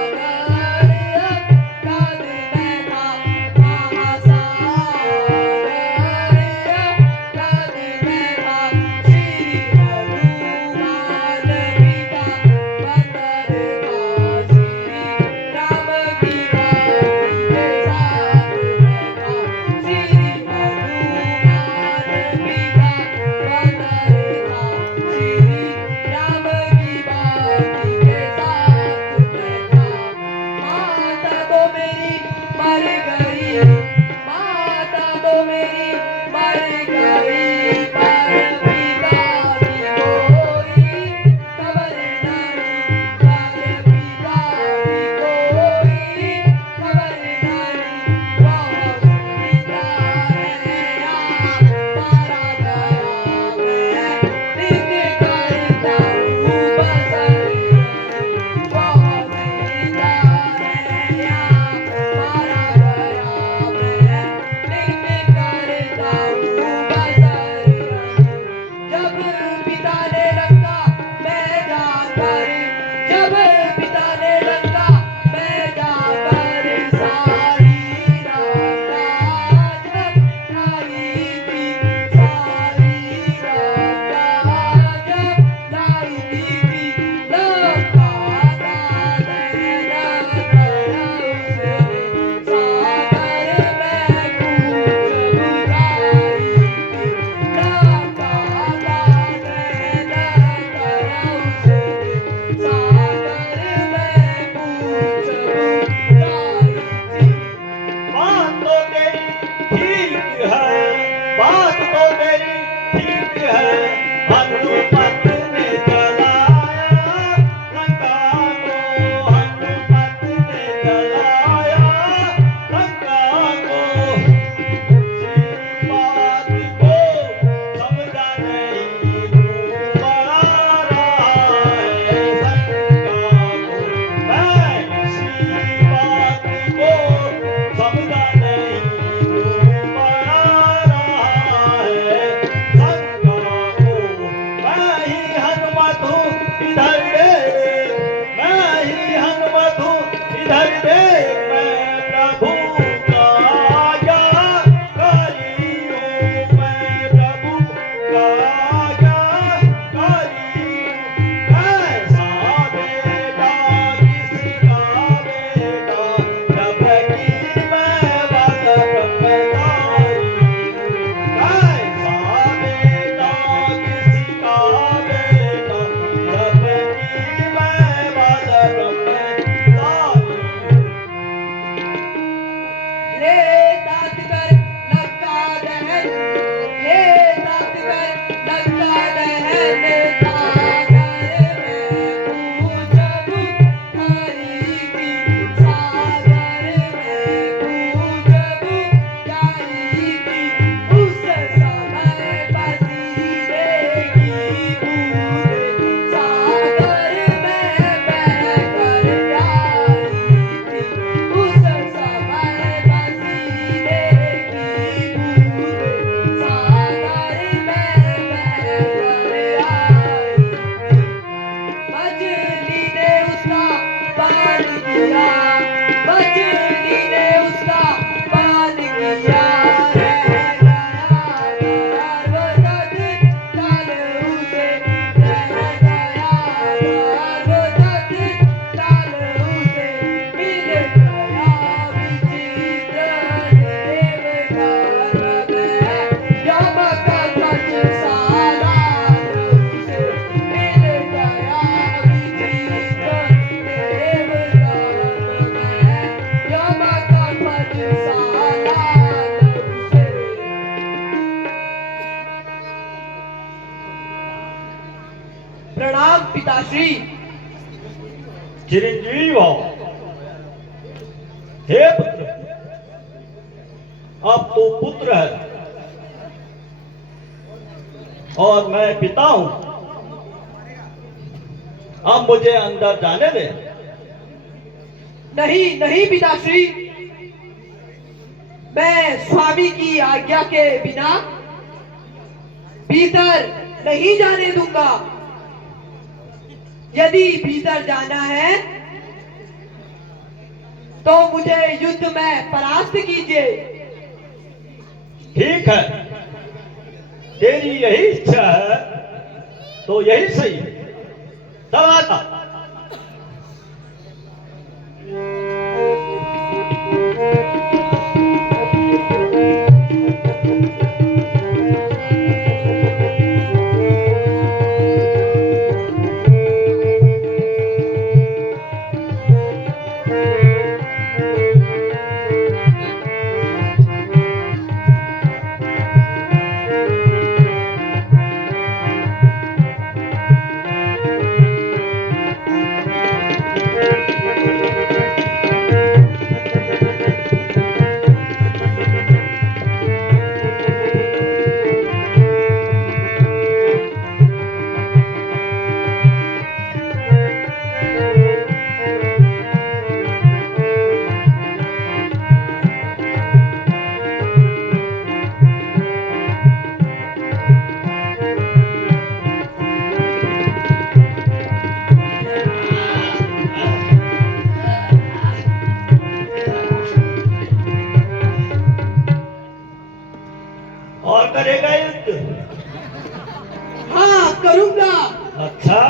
महासागर काद में था महासागर काद में था श्री हनुमान पिता बंदर था श्री राम की बाती के साथ में था श्री हनुमान पिता बंदर था श्री राम की बाती के साथ में था माता तो मेरी मर गई माता तो मेरी मर गई पर पिता की कोई खबर नहीं पर पिता की कोई खबर नहीं बहुत पिता रहा मारा गया मैं दिन करता हूँ बसर बहुत पिता रहा मारा गया मैं दिन करता हूँ बसर जब पिता ने रखा मैं जाकर जब पिता ने रखा मैं जाकर सारी रात लाई थी सारी रात लाई थी लगा उसने सागर में पूछ बुझाई थी लगा उसने सागर में पूछ बुझाई थी बात तो तेरी ठीक है बात तो तेरी ठीक है हनुमत ने जलाया लंका को हनुमत ने जलाया लंका को इसी बात को समझा नहीं तू बड़ा रहा है लंका को मैं इसी बात को समझा नहीं तू बड़ा रहा है लंका को मैं ही हनुमत हूँ इधर देख मैं ही हनुमत हूँ इधर देख मैं प्रभु का आज्ञाकारी हूँ मैं प्रभु का आज्ञाकारी हूँ ऐसा बेटा किसका बेटा जब की मैं बात ब्रह्मचारी ऐसा बेटा किसका बेटा जब की मैं बात ब्रह्मचारी ले तात कर लंका दहन ले तात कर लंका दहन सागर में पूछ बुझाई थी सागर में पूछ बुझाई थी उस समय पसीने की बूंद सागर में बहकर आई थी उस समय पसीने की बूंद सागर में बहकर आई थी मछली ने उसका पान किया मछली ने उसका पान किया रह गया गर्भवत काल उसे रह गया गर्भवत काल उसे मिल गया विचित्र देव गर्भ में यम का कच साला उसे मिल गया विचित्र देव गर्भ में यम का कच साला उसे प्रणाम पिताश्री चिरंजीव हो हे पुत्र अब तो पुत्र है और मैं पिता हूं अब मुझे अंदर जाने दे नहीं नहीं पिताश्री मैं स्वामी की आज्ञा के बिना भीतर नहीं जाने दूंगा। यदि भीतर जाना है तो मुझे युद्ध में परास्त कीजिए। ठीक है, तेरी यही इच्छा है तो यही सही है। चल आता। और करेगा युद्ध? हाँ करूंगा। अच्छा,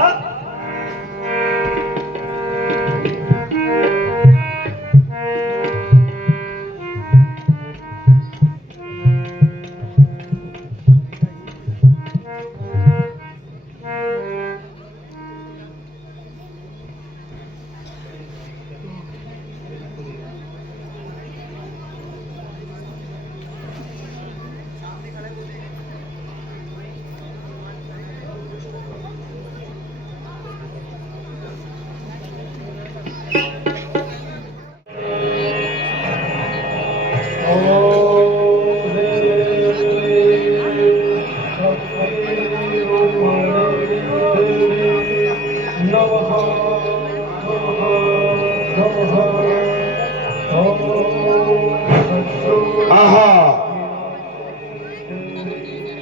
आहा,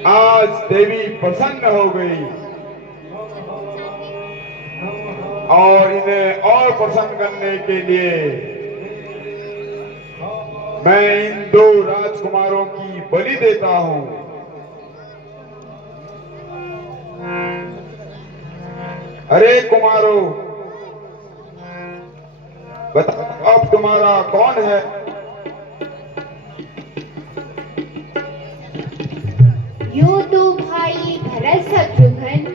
आज देवी प्रसन्न हो गई और इन्हें और प्रसन्न करने के लिए मैं इन दो राजकुमारों की बलि देता हूं। अरे कुमारों, बताओ अब तुम्हारा कौन है? यूं तो भाई भरत शत्रुघ्न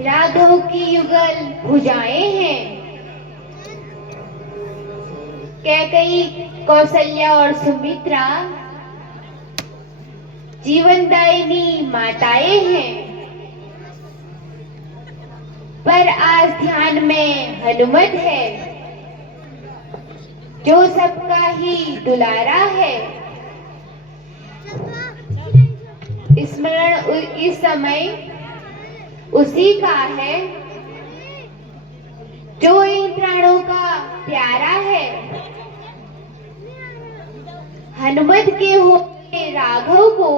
राघव की युगल भुजाएं हैं। कैकई, कौशल्या और सुमित्रा जीवनदायिनी माताएं हैं। पर आज ध्यान में हनुमत है जो सबका ही दुलारा है। स्मरण इस समय उसी का है जो इन प्राणों का प्यारा है। हनुमत के होते राघव को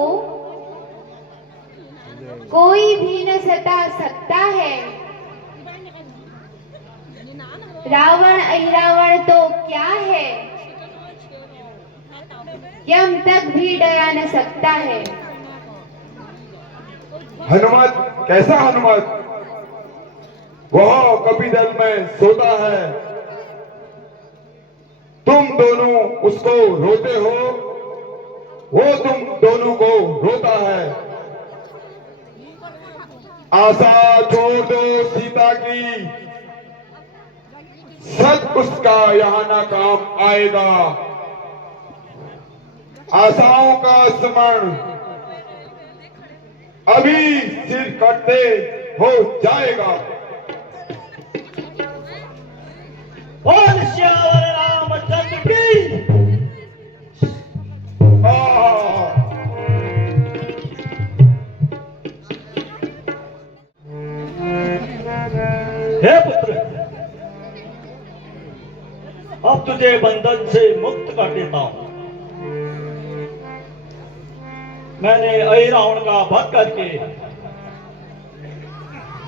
कोई भी न सता सकता है। रावण अहिरावण तो क्या है, यम तक भी डरा न सकता है। हनुमत? कैसा हनुमत? वह कपिदल में सोता है, तुम दोनों उसको रोते हो, वो तुम दोनों को रोता है। आशा छोड़ दो सीता की, सच उसका यहाँ ना काम आएगा। आशाओं का स्मरण अभी सिर कटते हो जाएगा। बोल श्यावर रामचंद्र की। हे पुत्र, अब तुझे बंधन से मुक्त कर देता हूं। मैंने अहि रावण का वध करके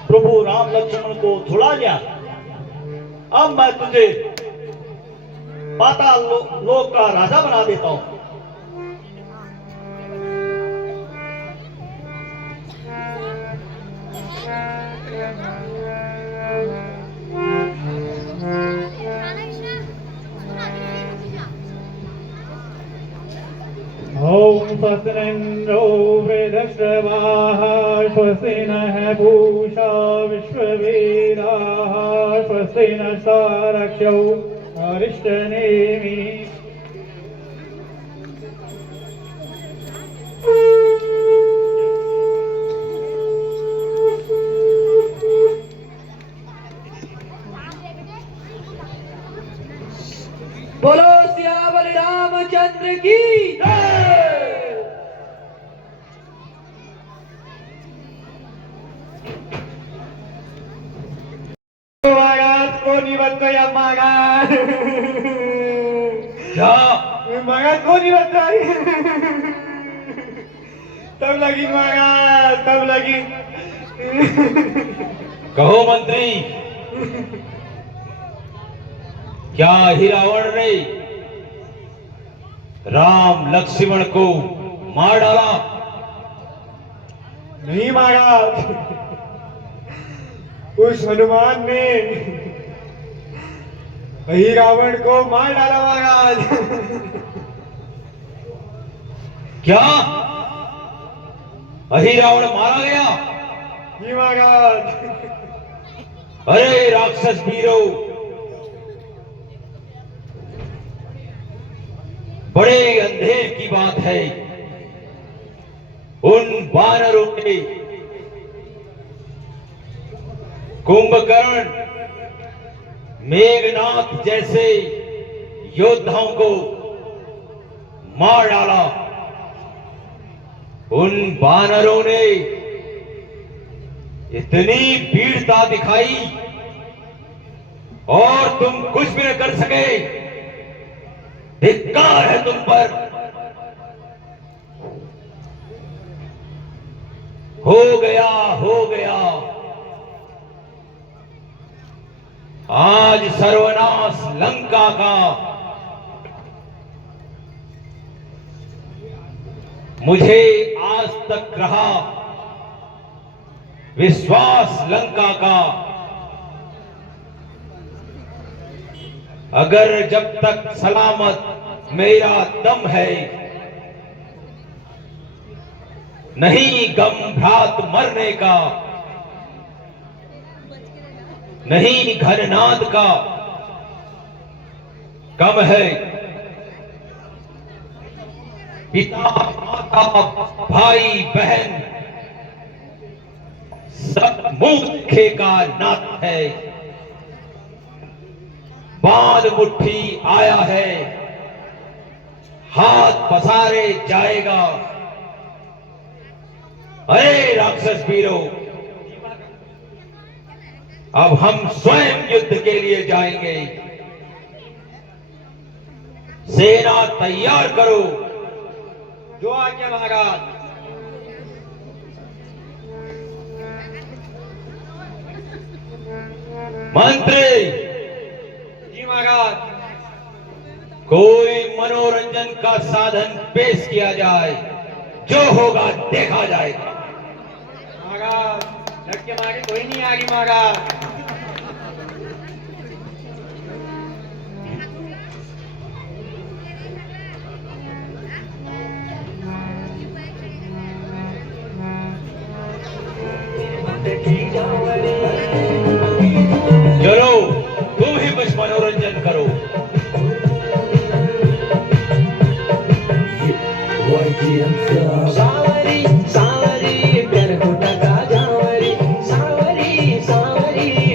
प्रभु राम लक्ष्मण को छुड़ा लिया। अब मैं तुझे पाताल लोक का राजा बना देता हूं। ओम स्वस्तिनो वृद्धश्रवाः स्वस्ति नः पूषा विश्ववेदाः स्वस्ति नस्तारक्षो अरिष्टनेमि। बोलो सियावर रामचंद्र की जय। महाराज कोणी म्हणतोय महाराज? क्या महाराज कोणी म्हणतोय? तब लगी महाराज, तब लगी। कहो मंत्री, क्या ही रावण ने राम लक्ष्मण को मार डाला? नहीं महाराज, उस हनुमान ने वही रावण को मार डाला महाराज। क्या अहि रावण मारा गया? जी महाराज। अरे राक्षस वीरों, बड़े अंधेर की बात है। उन वानरों ने कुंभकर्ण, मेघनाथ जैसे योद्धाओं को मार डाला। उन वानरों ने इतनी वीरता दिखाई और तुम कुछ भी न कर सके। धिक्कार है तुम पर। हो गया, हो गया। आज सर्वनाश लंका का। मुझे आज तक रहा विश्वास लंका का, अगर जब तक सलामत मेरा दम है, नहीं गम भ्रात मरने का, नहीं घननाद का, कम है पिता माता भाई बहन सब मुखे का नाथ है। बांध मुट्ठी आया है, हाथ पसारे जाएगा। अरे राक्षस वीरों, अब हम स्वयं युद्ध के लिए जाएंगे। सेना तैयार करो। जो आज्ञा महाराज। मंत्री जी महाराज। कोई मनोरंजन का साधन पेश किया जाए, जो होगा देखा जाएगा। महाराज लड़के मारे कोई नहीं आ रही महाराज। चलो तुम ही कुछ मनोरंजन करो। सावरी सावरी प्यार खोटा का जावरी, सावरी सावरी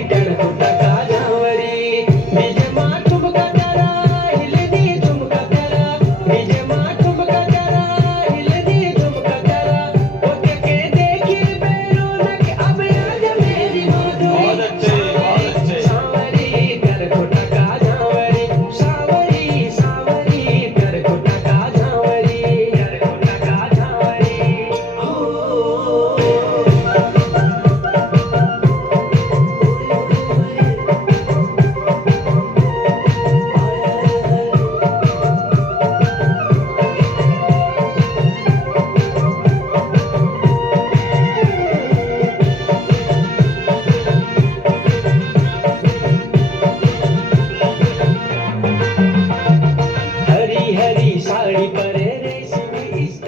कड़ी पर रेशमी इश्क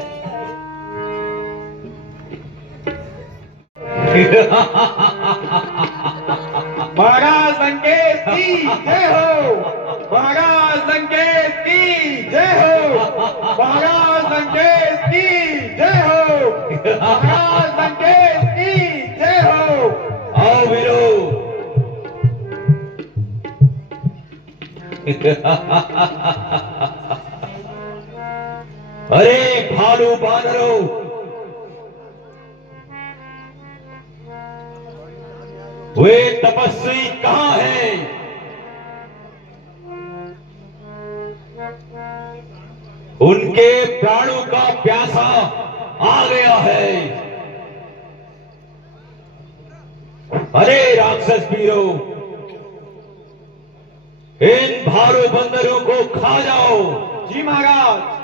महाराज लंकेश की जय हो, महाराज लंकेश की जय हो, महाराज लंकेश की जय हो, महाराज लंकेश की जय हो। आओ वीरो। अरे भालू बानरों, वे तपस्वी कहाँ हैं? उनके प्राणों का प्यासा आ गया है। अरे राक्षस वीरों, इन भालू बंदरों को खा जाओ। जी महाराज।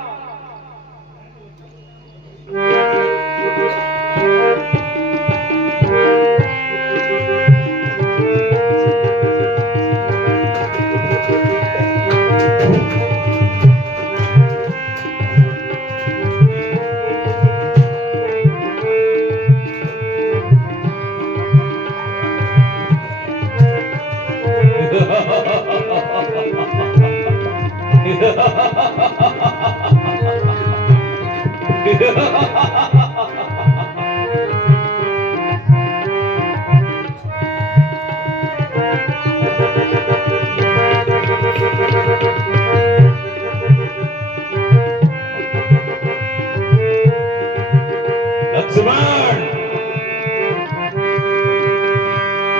लक्ष्मण,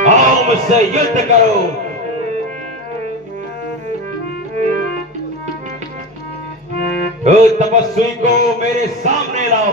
आओ मुझसे युद्ध करो। उस तपस्वी को मेरे सामने लाओ।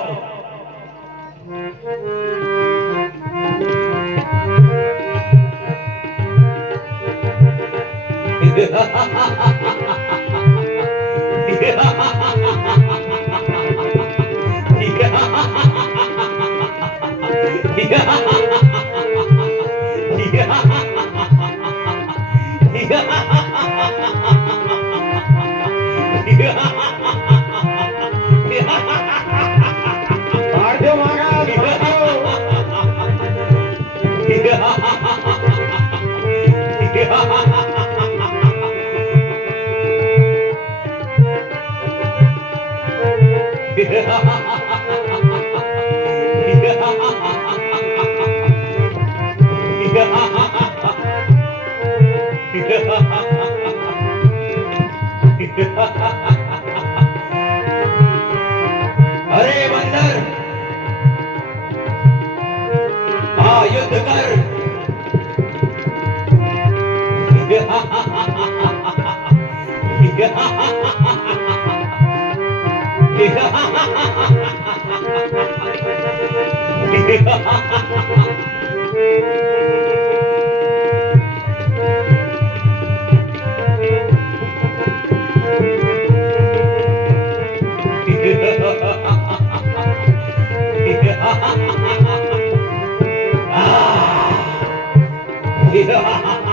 मार दो महाराज, मार अरे बंदर, आ युद्ध कर। Ah!